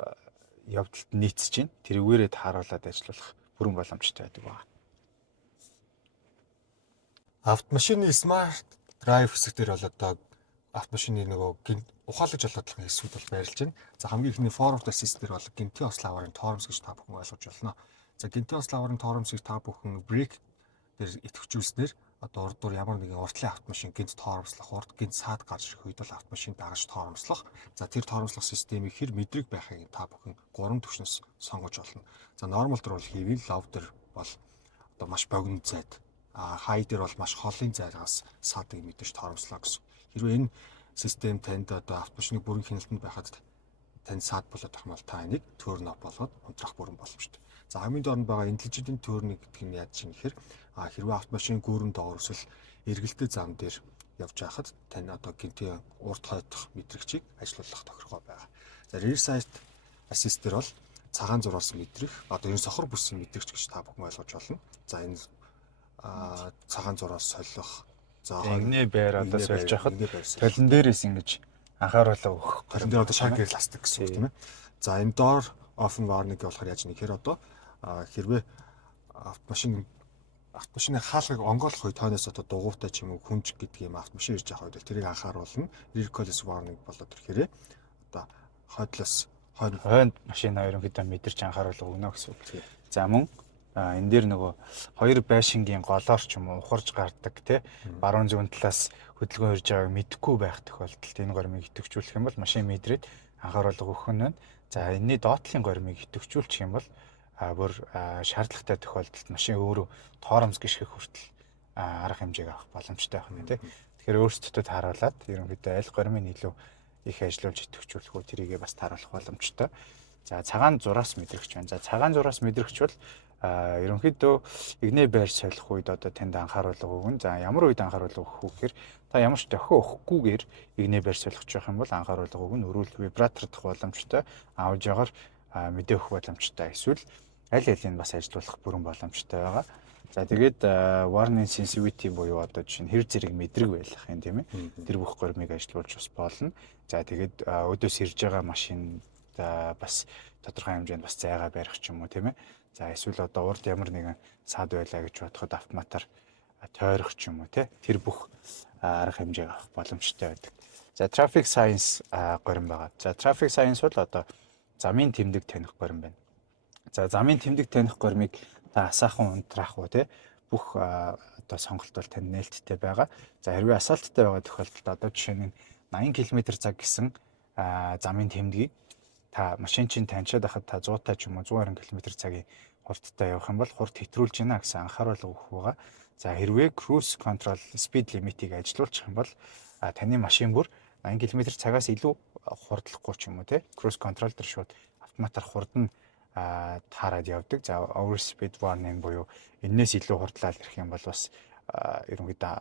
явдалд нийцэж чинь тэрүүгээрээ тааруулаад ажиллах бүрэн боломжтой байдаг байна. Автомашины Smart Drive хэсэг дээр бол одоо автомашины нөгөө ухаалаг жолоодлох хэсгүүд бол байрлаж байна. За хамгийн ихний Forward Assist дээр бол гинтийн ослын аварын тоормс гэж та бүхэн ойлгож болно. За гинтийн ослын аварын тоормсыг та бүхэн брейк дээр идэвхжүүлснээр одоо урд дур ямар нэгэн уртлын автомашин гинт тоормслох, урд гинт саад гарч ирэх үед бол автомашин дагаж тоормслох. За тэр тоормслох системийг хэр мэдрэг байхыг та бүхэн 3 түвшнээс сонгож болно. За нормал дээр бол heavy, low дээр бол одоо маш богино зайд, high дээр бол маш холын зайгаас саадыг мэдээж тоормслоо гэсэн. Хэрвээ энэ систем танд одоо автомашины бүрэн хяналтанд байхад танд саад болоод ах юм бол та энийг turn off болгоод унтрах бүрэн боломжтой. За хамгийн доонд байгаа intelligent turn гэдэг нь яаж чинь гэхээр хэрвээ автомашин гүүрэн доор эсвэл эргэлтэй зам дээр явж байхад тань одоо гинтийн урд хойдох мэдрэгчийг ажилуулах тохиргоо байгаа. За rear side assist дээр бол цагаан зураас мэдрэх одоо энэ сохор бүсийн мэдрэгч гэж та бүхэн ойлгож болно. За энэ цагаан зураас солих. За Игнэ байр одоо сольж яхад толон дээрээс ингэж анхааруулга өгөх. Толон дээр одоо шаг эрластик гэсэн үг тийм ээ. За энэ door open warning болохоор яаж нэхэр одоо хэрвээ автомашины хаалгыг онгойлгох үед тооноос одоо дугуйтай ч юм уу хүнж гэдэг юм автомашин ирж байгаа үед тэрийг анхааруулна. Rear collision warning болоод ирэхээр одоо хойдлоос хойнд машина ерөнхийдөө мэдэрч анхааруулга өгнө гэсэн үг. За мөн энэ дээр нөгөө хоёр байшингийн голоор ч юм уу ухарж гардаг тий баруун зүүн талаас хөдөлгөөн ирж байгааг мэдэхгүй байх тохиолдолд энэ гормыг идэвхжүүлэх юм бол машин мэдрээд анхааруулга өгөх нь байна. За энэний доотлын гормыг идэвхжүүлчих юм бол бүр шаардлагатай тохиолдолд машин өөрөө тоормс гიშгэх хүртэл арга хэмжээг авах боломжтой байх нь тий. Тэгэхээр өөрсдөө тааруулаад ерөнхийдөө аль гормыг илүү их ажиллуулж идэвхжүүлэх үү тэрийгээ бас тааруулах боломжтой. За цагаан зураас мэдрэгч байна. За цагаан зураас мэдрэгч бол ерөнхийдөө игнэ байр солих үед одоо танд анхааруулга өгнө. За ямар үед анхааруулга өгөх вэ гэхээр та ямар ч дохио өгөхгүйгээр игнэ байр солих жоох юм бол анхааруулга өгнө. Өрөөл вибратордох боломжтой, аудиогоор мэдээ өгөх боломжтой. Эсвэл аль алийг бас ажиллуулах бүрэн боломжтой байгаа. За тэгээд warning sensitivity буюу одоо жишээ нь хэр зэрэг мэдрэг байх юм тийм ээ. Тэр бүх гормыг ажиллуулж бас болно. За тэгээд өдөөс ирж байгаа машин бас тодорхой хэмжээнд бас зайгаа барих ч юм уу тийм ээ. За эсвэл одоо урд ямар нэгэн саад байлаа гэж бодоход автоматар тойрох ч юм уу тий. Тэр бүх арга хэмжээг авах боломжтой байдаг. За traffic science горим байгаа. За traffic science бол одоо замын тэмдэг таних горим байна. За замын тэмдэг таних горимыг та асаахан унтраах уу тий. Бүх одоо сонголт бол тань нээлттэй байгаа. За хэрвээ асаалттай байгаа тохиолдолд одоо жишээ нь 80 км/цаг гэсэн замын тэмдгийг та машин чинь таньчаад байхад та 100 ч юм уу 120 км/цагийн хурдтай явах юм бол хурд хэтрүүлж байна гэсэн анхааруулга өгөх байгаа. За хэрвээ cruise control speed limit-ийг ажилуулчих юм бол таны машин бүр 80 км/цагаас илүү хурдлахгүй ч юм уу те cruise control дээр шууд автоматар хурд нь таарад явдаг. За overspeed warning буюу энээс илүү хурдлаад ирэх юм бол бас ерөнхийдөө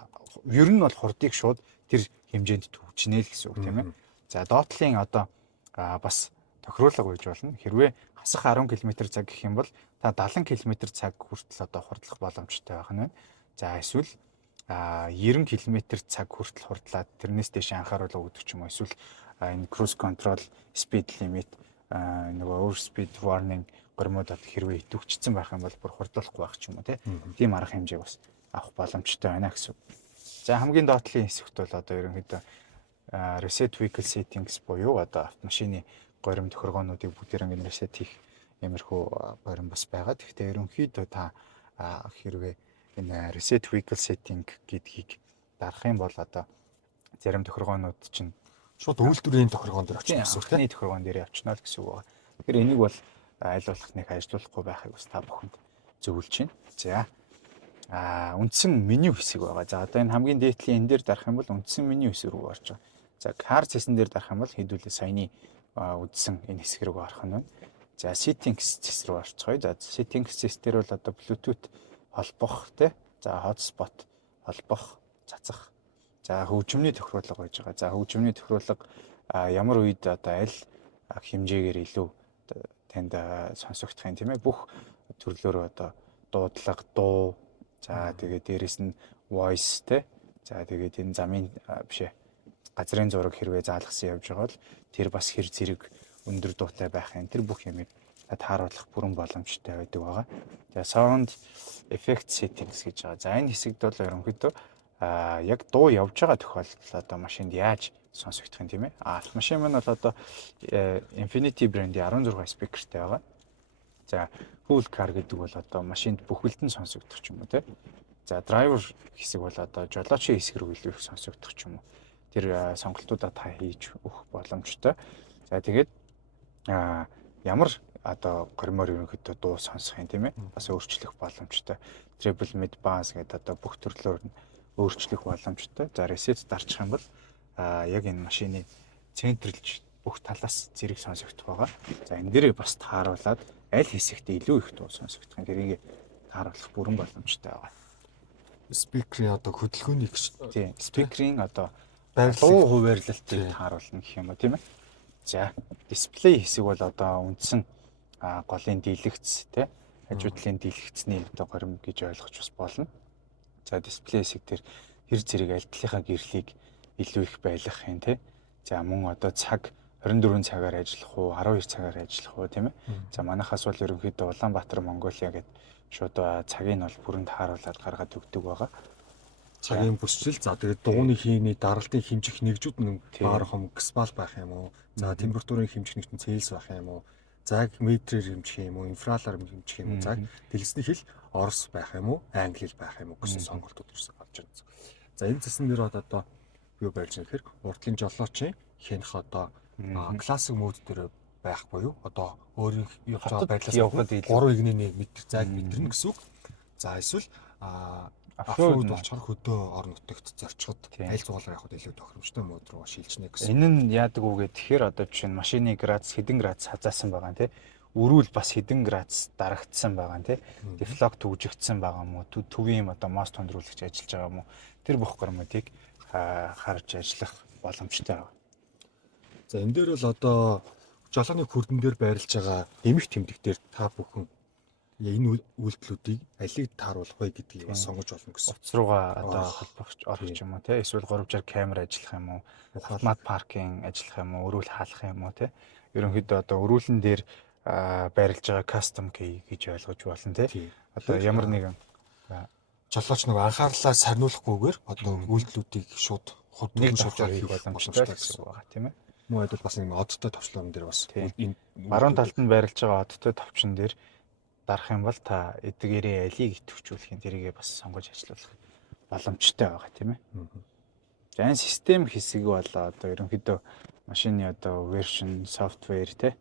ер нь бол хурдыг шууд тэр хэмжээнд төвчнэ л гэсэн үг тийм ээ. За доотлын одоо бас тохируулга үйж болно. Хэрвээ хасах 10 км/цаг гэх юм бол та 70 км/цаг хүртэл одоо хурдлах боломжтой байх нь байна. За эсвэл 90 км/цаг хүртэл хурдлаад тэрнээс дэше анхааруулга өгдөг ч юм уу. Эсвэл энэ cruise control speed limit нөгөө overspeed warning гормуудад хэрвээ идэвхжсэн байх юм бол бүр хурдлахгүй байх ч юм уу тийм арга хэмжээг бас авах боломжтой байна гэсэн үг. За хамгийн доотлын хэсэгт бол одоо ерөнхийдөө reset vehicle settings буюу одоо автомашины горим тохиргоонуудыг бүгдээр ингэ reset хийх иймэрхүү горим бас байгаа. Гэхдээ ерөнхийдөө та хэрвээ энэ reset vehicle setting гэдгийг дарах юм бол одоо зарим тохиргоонууд чинь шууд үйлдвэрийн тохиргоон дээр очиж гэсэн үг тийм тохиргоон дээр явчихна л гэсэн үг байна. Тэгэхээр энийг бол аль болох нэг ажилуулахгүй байхыг бас та бүхэнд зөвлөж байна. За үндсэн меню хэсэг байгаа. За одоо энэ хамгийн дээдлийн энэ дээр дарах юм бол үндсэн меню хэсэг рүү орж байгаа. За car зэсэн дээр дарах юм бол хэдүүлээ саяны үдсэн энэ хэсэг рүү орох нь байна. За settings зэс рүү орцгоё. За settings зэс дээр бол одоо Bluetooth холбох тий. За hotspot холбох, цацах. За хөгжмөний тохируулга байж байгаа. За хөгжмөний тохируулга ямар үед одоо аль хэмжээгээр илүү танд сонсогдох юм тийм ээ. Бүх төрлөөр одоо дуудлага, дуу, за тэгээд дээрэс нь voice тий. За тэгээд энэ замын бишээ газрын зураг хэрвээ заалгасан явж байгаа бол тэр бас хэр зэрэг өндөр дуутай байх юм. Тэр бүх юмыг тааруулах бүрэн боломжтой байдаг байгаа. Тэгээ sound effect settings гэж байгаа. За энэ хэсэгт бол ерөнхийдөө яг дуу явж байгаа тохиолдолд одоо машинд яаж сонсогдох юм тийм ээ. Машин маань бол одоо Infinity брендийн 16 спикертэй байгаа. За full car гэдэг бол одоо машинд бүхэлдэн сонсогдох ч юм уу тийм. За driver хэсэг бол одоо жолоочийн хэсэг рүү илүү их сонсогдох ч юм уу. Тэр сонголтуудаа та хийж өгөх боломжтой. За тэгээд ямар одоо гормоор ерөнхийдөө дуу сонсох юм тийм ээ. Бас өөрчлөх боломжтой. Treble mid bass гэдэг одоо бүх төрлөөр нь өөрчлөх боломжтой. За reset дарчих юм бол яг энэ машины центрэлж бүх талаас зэрэг сонсогдох байгаа. За энэ дээрээ бас тааруулаад аль хэсэгт илүү их дуу сонсогдох юм тэрийг тааруулах бүрэн боломжтой байгаа. Спикерийн одоо хөдөлгөөний тийм спикерийн одоо байрлал хуваарлалтыг тааруулна гэх юм уу тийм ээ. За дисплей хэсэг бол одоо үндсэн голын дийлэгц тий хажуудлын дийлэгцний одоо горим гэж ойлгож бас болно. За дисплей хэсэг дээр хэр зэрэг аль талынхаа гэрлийг илүү их байлгах юм тий. За мөн одоо цаг 24 цагаар ажиллах уу 12 цагаар ажиллах уу тийм ээ. За манайхаас бол ерөнхийдөө Улаанбаатар Монголиа гэдэг шууд цагийг нь бол бүрэн тааруулаад гаргаад өгдөг байгаа. цагийн бүсчил за тэгээд дууны хийний даралтын хэмжих нэгжүүд нь баар хом гспал байх юм уу? За температурын хэмжих нэгж нь Цельс байх юм уу? Цаг метрээр хэмжих юм уу? Инфралаар хэмжих юм уу? Цаг дэлгэцний хэл Орос байх юм уу? Англи хэл байх юм уу гэсэн сонголтууд ирсэн гарч байна. За энэ зэсэн дээр одоо юу байж байгаа хэрэг урдлын жолоочийн хянах одоо классик мод дээр байх буюу одоо өөрийн явж байгаа байдлаас 3.1 м цаг метр гэсэн үг. За эсвэл Афрод болчоор хөдөө орон нутагт зорчход аль зугаалаар явахд илүү тохиромжтой мод руу шилжнэ гэсэн. Энэ нь яадаг уу гэхээр тэгэхээр одоо жишээ нь машины градус хэдэн градус хазаасан байгаа тий. Өрүүл бас хэдэн градус дарагдсан байгаа тий. Дефлог төгжигдсэн байгаа мó төвийн одоо мост хөндрүүлэгч ажиллаж байгаа мó тэр бүх гормодыг харж ажиллах боломжтой байна. За энэ дээр бол одоо жолооны хүрдэн дээр байрлаж байгаа эмх тэмдэг дээр та бүхэн энэ үйлдэлүүдийг алийг тааруулах вэ гэдгийг бас сонгож болно гэсэн. Утас руугаа одоо холбогч орох юм уу те эсвэл 360 камер ажиллах юм уу автомат паркинг ажиллах юм уу өрүүл хаалах юм уу те ерөнхийдөө одоо өрүүлэн дээр байрлаж байгаа custom key гэж ойлгож болно те одоо ямар нэгэн жолооч нэг анхаарлаа сарниулахгүйгээр одоо үйлдэлүүдийг шууд нэг шавчаар хийх боломжтой гэсэн үг байгаа тийм ээ. Мөн хэдүүл бас нэг одтой товчлон дээр бас энэ баруун талд нь байрлаж байгаа одтой товчон дээр дарах юм бол та эдгээрээ алийг идэвхжүүлэх юм тэрийгээ бас сонгож ажиллах боломжтой байгаа тийм ээ. За энэ систем хэсэг бол одоо ерөнхийдөө машины одоо version software те.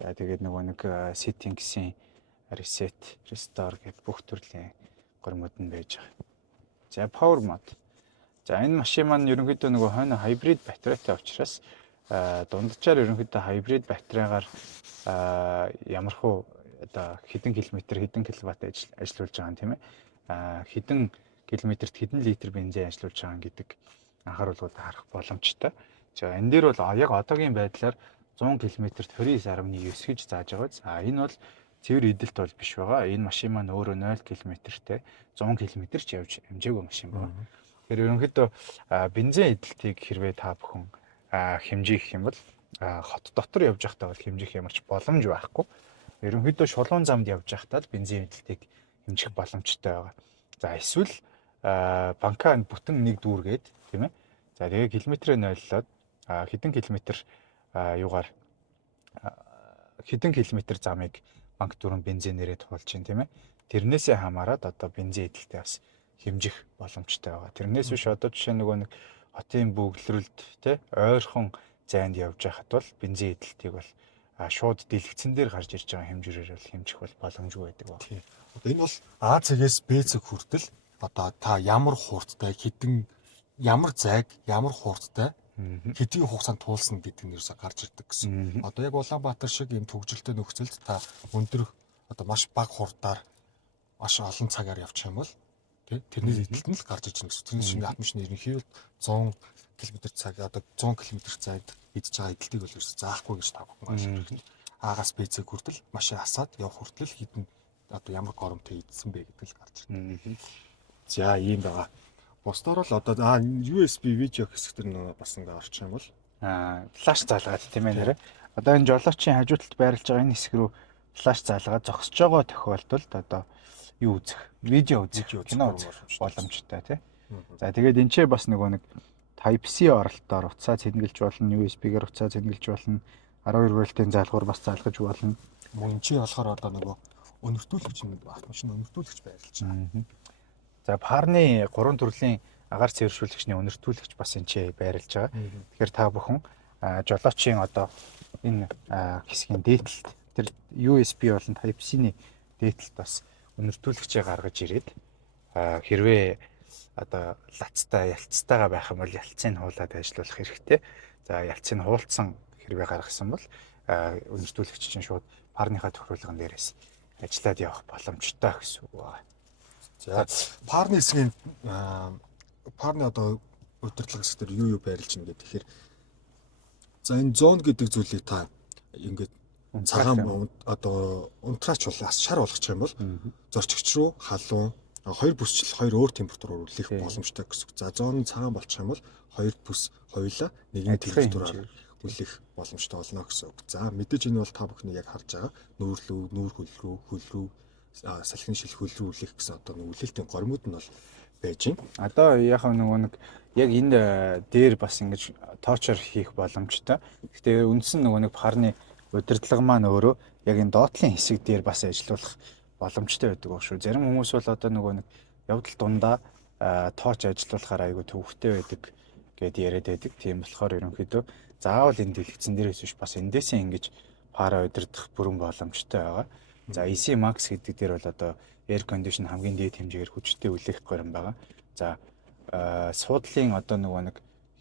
За тэгээд нөгөө нэг settings-ийн reset, restore гэдэг бүх төрлийн гормод нь байж байгаа. За power mode. За энэ машин маань ерөнхийдөө нөгөө хойно hybrid батарейтай учраас дунджаар ерөнхийдөө hybrid батарейгаар ямархуу одоо хэдэн километр хэдэн киловатт ажиллуулж байгаа юм тийм ээ. Хэдэн километрт хэдэн литр бензин ажиллуулж байгаа гэдэг анхааруулгууд харах боломжтой. За энэ дээр бол яг одоогийн байдлаар 100 км-т 29.9 гэж зааж байгаа. За энэ бол цэвэр эдэлт бол биш байгаа. Энэ машин маань өөрөө 0 км-тэй 100 км ч явж амжаагүй машин байна. Тэгэхээр ерөнхийдөө бензин эдэлтийг хэрвээ та бүхэн хэмжих юм бол хот дотор явж байхдаа бол хэмжих ямарч боломж байхгүй. Ерөнхийдөө шулуун замд явж байхдаа бензин эдэлтийг хэмжих боломжтой байгаа. За эсвэл банка бүтэн нэг дүүргээд тийм ээ. За тэгээ километрээ нойллоод хэдэн километр юугаар хэдэн километр замыг банк дүрэн бензинээрээ туулж чинь тийм ээ. Тэрнээсээ хамаарат одоо бензин эдэлтэй бас хэмжих боломжтой байгаа. Тэрнээс биш одоо жишээ нөгөө нэг хотын бөглөрөлд тий ойрхон зайд явж байхад бол бензин эдэлтийг бол шууд дэлгэцэн дээр гарч ирж байгаа хэмжээрээр бол хэмжих бол боломжгүй байдаг ба. Тийм. Одоо энэ бол А цэгээс Б цэг хүртэл одоо та ямар хурдтай хэдэн ямар зайг ямар хурдтай хэдийн хугацаанд туулсан гэдэг нь ерөөсө гарч ирдэг гэсэн. Одоо яг Улаанбаатар шиг ийм төвөгжилтэй нөхцөлд та өндөр одоо маш бага хурдаар маш олон цагаар явчих юм бол тий тэрний эдэлт нь л гарч иж байгаа гэсэн. Тэрний шинэ атмосферын ерөнхийдөө 100 км цаг одоо 100 км зайд идж байгаа эдэлтийг бол ерөөсө заахгүй гэж та бүхэн ойлгох. Аагаас Б цэг хүртэл машин асаад явах хүртэл хідэн одоо ямар горомтой идсэн бэ гэдэг л гарч ирдэг. За ийм байгаа. Бусдаар л одоо USB видео хэсэгтэр нөгөө бас ингээ орчих юм бол флаш заалгаад тийм ээ нэрэ. Одоо энэ жолоочийн хажуу талд байрлаж байгаа энэ хэсэг рүү флаш заалгаад зогсож байгаа тохиолдолд одоо юу үзэх, видео үзэх, кино үзэх боломжтой тий. За тэгээд энэ ч бас нөгөө нэг Type-C оролтоор утсаа цэнгэлж болно, USB-гээр утсаа цэнгэлж болно, 12 вольтын залгуур бас залгаж болно. мөн чи болохоор одоо нөгөө өнөртүүлэгч юм автомашин өнөртүүлэгч байрлаж байгаа. За парны 3 төрлийн агаар цэвэршүүлэгчний өнөртүүлэгч бас энэ ч байрлаж байгаа. Тэгэхээр та бүхэн жолоочийн одоо энэ хэсгийн дээдлэлт тэр USB болон Type-C-ний дээдлэлт бас өнөртүүлэгчээ гаргаж ирээд хэрвээ одоо лацтай ялцтайгаа байх юм бол ялцыг хуулаад ажиллуулах хэрэгтэй. За ялцыг хуулцсан хэрвээ гаргасан бол өнөртүүлэгч чинь шууд парныхаа тохируулган дээрээс ажиллаад явах боломжтой гэсэн үг байна. За парны хэсгийн парны одоо удирдлага хэсгээр юу байрлаж байна гэдэг. Тэгэхээр за энэ зон гэдэг зүйлийг та ингээд цагаан одоо унтраач бол шар болгочих юм бол зорчигч руу халуун хоёр бүсчил хоёр өөр температураар үлээх боломжтой гэсэн. За зон цагаан болчих юм бол хоёр бүс хоёулаа нэгэн температураар үлээх боломжтой болно гэсэн үг. За мэдээж энэ бол та бүхний яг харж байгаа нүүр хөл рүү салхины шил хөл рүү үлээх гэсэн одоо үлээлтийн гормууд нь бол байж байна. Одоо яг нөгөө нэг яг энд дээр бас ингэж тоочор хийх боломжтой. Гэхдээ үндсэн нөгөө нэг парны удирдлага маань өөрөө яг энэ доотлын хэсэг дээр бас ажиллах боломжтой байдаг баг шүү. Зарим хүмүүс бол одоо нөгөө нэг явдал дундаа тооч ажиллуулахаар айгүй төвөгтэй байдаг гэд яриад байдаг. Тийм болохоор ерөнхийдөө заавал энэ дэлгэцэн дээрээс биш бас эндээсээ ингэж параа удирдах бүрэн боломжтой байгаа. За EC Max гэдэг дээр бол одоо air condition хамгийн дээд хэмжээгээр хүчтэй үлээх горим байгаа. За суудлын одоо нөгөө нэг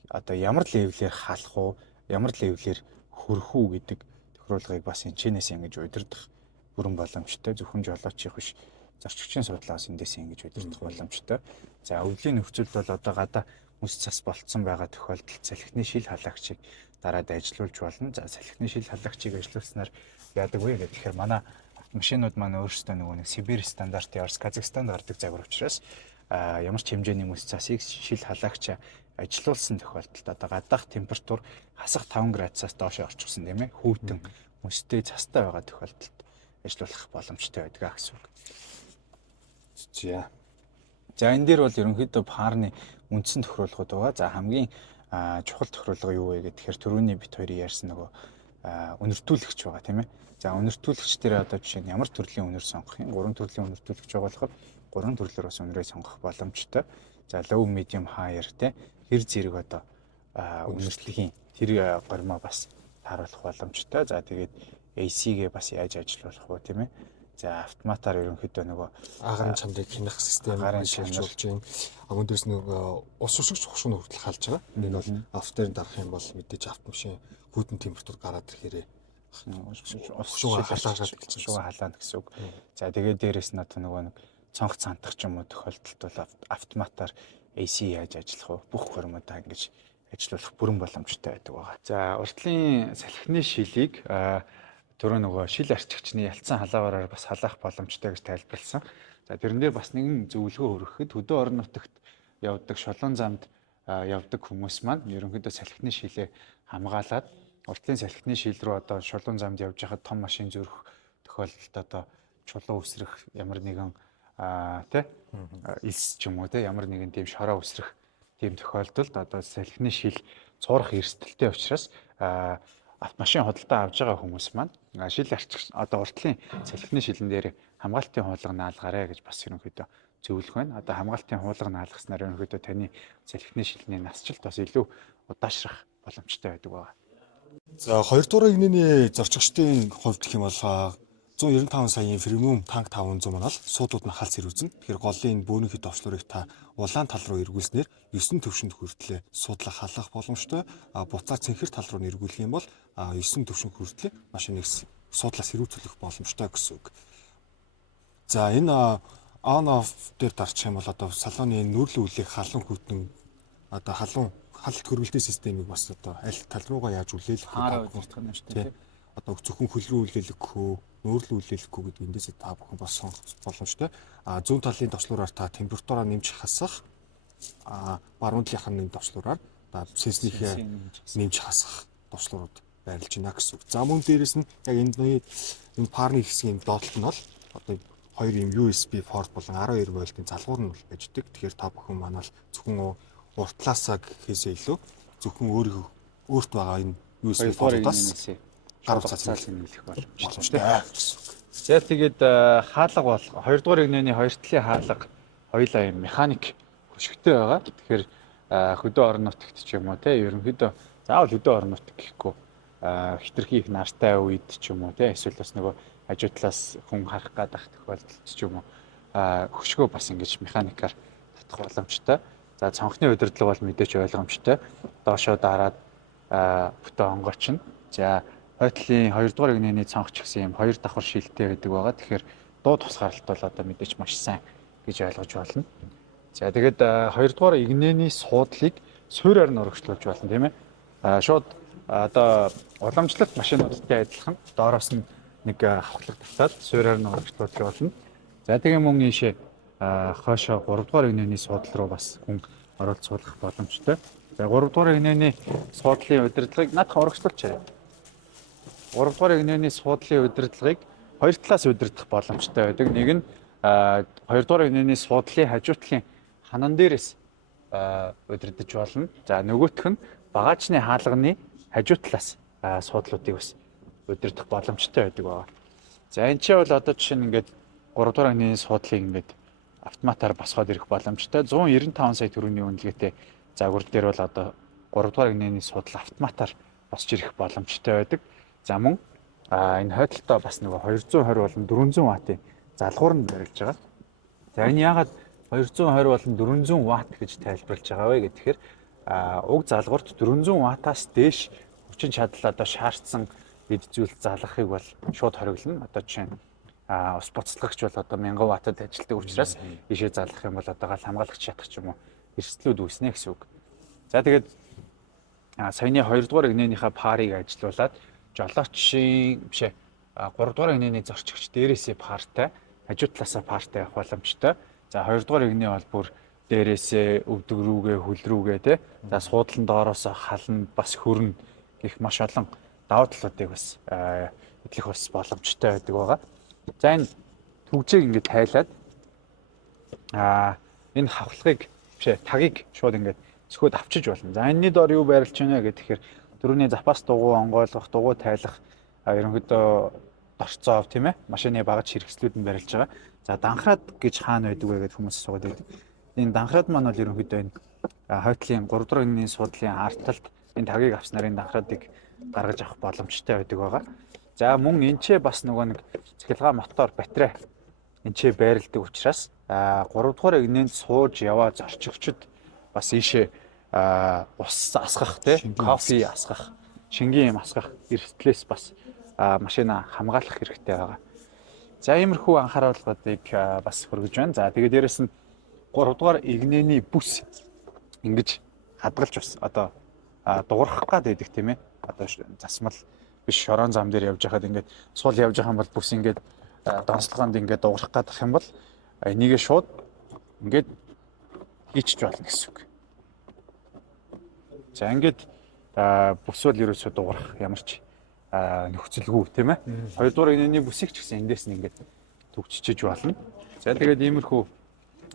одоо ямар левелээр халах уу, ямар левелээр хөрөх үү гэдэг тохируулгыг бас энэчнээс ингэж удирдах бүрэн боломжтой. Зөвхөн жолоочийн биш зорчигчийн судлаас эндээс ингэж удирдах боломжтой. За өвлийн нөхцөлд бол одоо гадаа мөс цас болцсон байгаа тохиолдолд салхины шил халагчийг дараад ажилуулж болно. За салхины шил халагчийг ажилуулснаар яадаг вэ гэхээр манай машинууд маань өөрсдөө нөгөө нэг Сибирь стандартын Орос, Казахстанд гардаг загвар учраас ямар ч хэмжээний мөс цасыг шил халагч ажилуулсан тохиолдолд одоо гадаах температур хасах 5 градусаас доош орчихсон тийм ээ. Хүйтэн мөстэй цастай байгаа тохиолдолд ажилуулах боломжтой байдаг гэсэн үг. За энэ дээр бол ерөнхийдөө парны үндсэн тохируулгууд байгаа. За хамгийн чухал тохируулга юу вэ гэхээр түрүүний бит хоёрын ярьсан нөгөө өнөртүүлэгч байгаа тийм ээ. За өнөртүүлэгч дээр одоо жишээ нь ямар төрлийн өнөр сонгох юм? 3 төрлийн өнөртүүлэгч байгаа болохоор 3 төрлөөр бас өнөрөө сонгох боломжтой. За low, medium, high те хэр зэрэг одоо өнөртлөгийн тэр гормоо бас тааруулах боломжтой. За тэгээд AC-гээ бас яаж ажилуулах вэ тийм ээ? За автоматар ерөнхийдөө нөгөө агарын чанарыг хянах систем ажиллуулж байна. Өнөөдрөөс нөгөө ус шүшгч хушууны хүртэл халж байгаа. Энэ бол автоэрын дарах юм бол мэдээж автомашин хүйтэн температур гараад ирэхээр шугаа халаагаад гэсэн үг. За тэгээд дээрэс нь одоо нөгөө нэг цонх цантах ч юм уу тохиолдолд бол автоматар AC яаж ажиллах вэ? Бүх гормуудаа ингэж ажиллуулах бүрэн боломжтой байдаг байгаа. За уртлын салхины шилийг түрүү нөгөө шил арчигчны ялцсан халаагаар бас халаах боломжтой гэж тайлбарласан. За тэрэн дээр бас нэгэн зөвлөгөө өргөхөд хөдөө орон нутагт явдаг шолон замд явдаг хүмүүс маань ерөнхийдөө салхины шилээ хамгаалаад уртлын салхины шил рүү одоо шолон замд явж байхад том машин зөрөх тохиолдолд одоо чулуу үсрэх ямар нэгэн тий элс ч юм уу тий ямар нэгэн тийм шороо үсрэх тийм тохиолдолд одоо салхины шил цуурах эрсдэлтэй учраас автомашин худалдаа авж байгаа хүмүүс маань шил арчиж одоо уртлын салхины шилэн дээр хамгаалтын хуулга наалгаарэ гэж бас ерөнхийдөө зөвлөх байна. Одоо хамгаалтын хуулга наалгаснаар ерөнхийдөө таны салхины шилний насжилт бас илүү удаашрах боломжтой байдаг байна. За хоёрдугаар игнэний зорчигчдын хувьд гэх юм бол 195 саяын премиум танк 500 манал суудууд нь халс ирүүлсэн. Тэгэхээр голын бөөнийхөд товчлуурыг та улаан тал руу эргүүлснээр 9 төвшөнд хүртлээр суудлах халах боломжтой. Буцаа цэнхэр тал руу эргүүлэх юм бол 9 төвшин хүртлээр машиныг суудлаас хэрүүцүүлэх боломжтой гэсэн үг. За энэ on off дээр дарчих юм бол одоо салооны нүүрлэн үлээх халуун хөтөн одоо халуун халт хөрвөлтийн системийг бас одоо аль тал руугаа яаж үлээлэх вэ? Тийм. Одоо зөвхөн хөл рүү үлээлэхгүй, нүүрлэн үлээлэхгүй гэдэг эндээсээ та бүхэн бас сонгох боломжтой. Зүүн талын товчлуураар та температураа нэмж хасах, баруун талынхаа товчлуураар сенснийхээ нэмж хасах товчлуурууд байрлаж байна гэсэн үг. За мөн дээрэс нь яг энэ парны хэсгийн доотлолт нь бол одоо хоёр юм USB порт болон 12 вольтын залгуур нь байждаг. Тэгэхээр та бүхэн манайх зөвхөн уртлаасаа гэхээсээ илүү зөвхөн өөрт байгаа энэ USB портоос гарах цацрал нэмэх боломжтой. За тэгээд хаалга бол 2 дугаар игнэний хоёр талын хаалга хоёулаа юм механик хөшгөтэй байгаа. Тэгэхээр хөдөө орон нутагт ч юм уу те ерөнхийдөө заавал хөдөө орон нутаг гэхгүй хитрхи их нартай үед ч юм уу те эсвэл бас нөгөө хажуу талаас хүн харах гадах тохиолдолд ч юм уу хөшгөө бас ингэж механикаар татах боломжтой. За цонхны удирдлага бол мэдээч ойлгомжтой. Доошоо дараад бүтэн онгооч нь. За хойтлын 2 дугаар игнэний цонхч гэсэн юм хоёр давхар шилтэй байдаг байгаа. Тэгэхээр дуу тусгаарлалт бол одоо мэдээч маш сайн гэж ойлгож байна. За тэгээд 2 дугаар игнэний суудлыг суурьаар нь урагшлуулж байна тийм ээ. Шууд одоо уламжлалт машинуудтай адилхан доороос нь нэг хавхлаг татаад суурьаар нь урагшлуулж байна. За тэгээ мөн ийшээ хойшоо 3 дугаар игнэний суудлал руу бас хүн оруулж суулгах боломжтой. За 3 дугаар игнэний суудлын удирдлагыг наадах урагшлуулж чараа. 3 дугаар игнэний суудлын удирдлагыг хоёр талаас удирдах боломжтой байдаг. Нэг нь 2 дугаар игнэний суудлын хажуу талын ханан дээрээс удирдах болно. За нөгөөх нь багаачны хаалганы хажуу талаас суудлуудыг бас удирдах боломжтой байдаг байна. За энэ ч бол одоо жишээ нь ингээд 3 дугаар игнэний суудлыг ингээд автоматар босгоод ирэх боломжтой. 195 сая төгрөгийн үнэлгээтэй загвар дээр бол одоо 3 дугаар игнэний суудлал автоматар босч ирэх боломжтой байдаг. За мөн энэ хойдолтой бас нөгөө 220 болон 400 ваттын залгуур нь барилж байгаа. За энэ яагаад 220 болон 400 ватт гэж тайлбарлаж байгаа вэ гэхээр уг залгуурт 400 ваттаас дээш хүчин чадал одоо шаардсан эд зүйл залгахыг бол шууд хориглоно. Одоо жишээ нь ус буцалгагч бол одоо 1000 ваттад ажилладаг учраас ийшээ залгах юм бол одоо гал хамгаалагч чадах ч юм уу эрсдлүүд үүснэ гэсэн үг. За тэгээд саяны 2 дугаар игнэнийхээ парыг ажилуулад жолоочийн бишээ 3 дугаар игнэний зорчигч дээрээсээ партай хажуу талаасаа партай явах боломжтой. За 2 дугаар игнээ бол бүр дээрээсээ өвдөг рүүгээ хөл рүүгээ те. За суудлан доороосоо хална бас хөрнө гэх маш олон давуу талуудыг бас эдлэх бас боломжтой байдаг байгаа. За энэ төгжээг ингээд тайлаад энэ хавхлагыг бишээ тагийг шууд ингээд зөвхөд авчиж болно. За энэний доор юу байрлаж байна гэхээр дөрөвний запас дугуй онгойлгох, дугуй тайлах ерөнхийдөө дорцоо тийм ээ машины багаж хэрэгслүүд нь барилж байгаа. За данхраад гэж хаана байдаг вэ гэдээ хүмүүс асуугаад байдаг. Энэ данхраад маань бол ерөнхийдөө энэ хойтлын 3 дугаар игнэний суудлын арталт энэ тагийг авснаар энэ данхраадыг гаргаж авах боломжтой байдаг байгаа. За мөн энчээ бас нөгөө нэг цахилгаан мотор батарей энчээ байрладаг учраас 3 дугаар игнэнд сууж яваа зорчигчд бас ийшээ ус асгах тийм кофе асгах шингийн юм асгах эрсдлээс бас машина хамгаалах хэрэгтэй байгаа. За иймэрхүү анхааруулгуудыг бас хүргэж байна. За тэгээд дээрэс нь 3 дугаар игнэний бүс ингэж хадгалж бас одоо дуурах гад байдаг тийм ээ. Одоо засмал биш шорон зам дээр явж байхад ингээд сул явж байгаа юм бол бүс ингээд донслогоонд ингээд дуурах гадах юм бол энийгээ шууд ингээд хийчих болно гэсэн үг. За ингээд бүс бол ерөөсөө дуурах ямар ч нөхцөлгүй тийм ээ. 2 дугаар игнэний бүсийг ч гэсэн эндээс нь ингээд төгжиж болно. За тэгээд иймэрхүү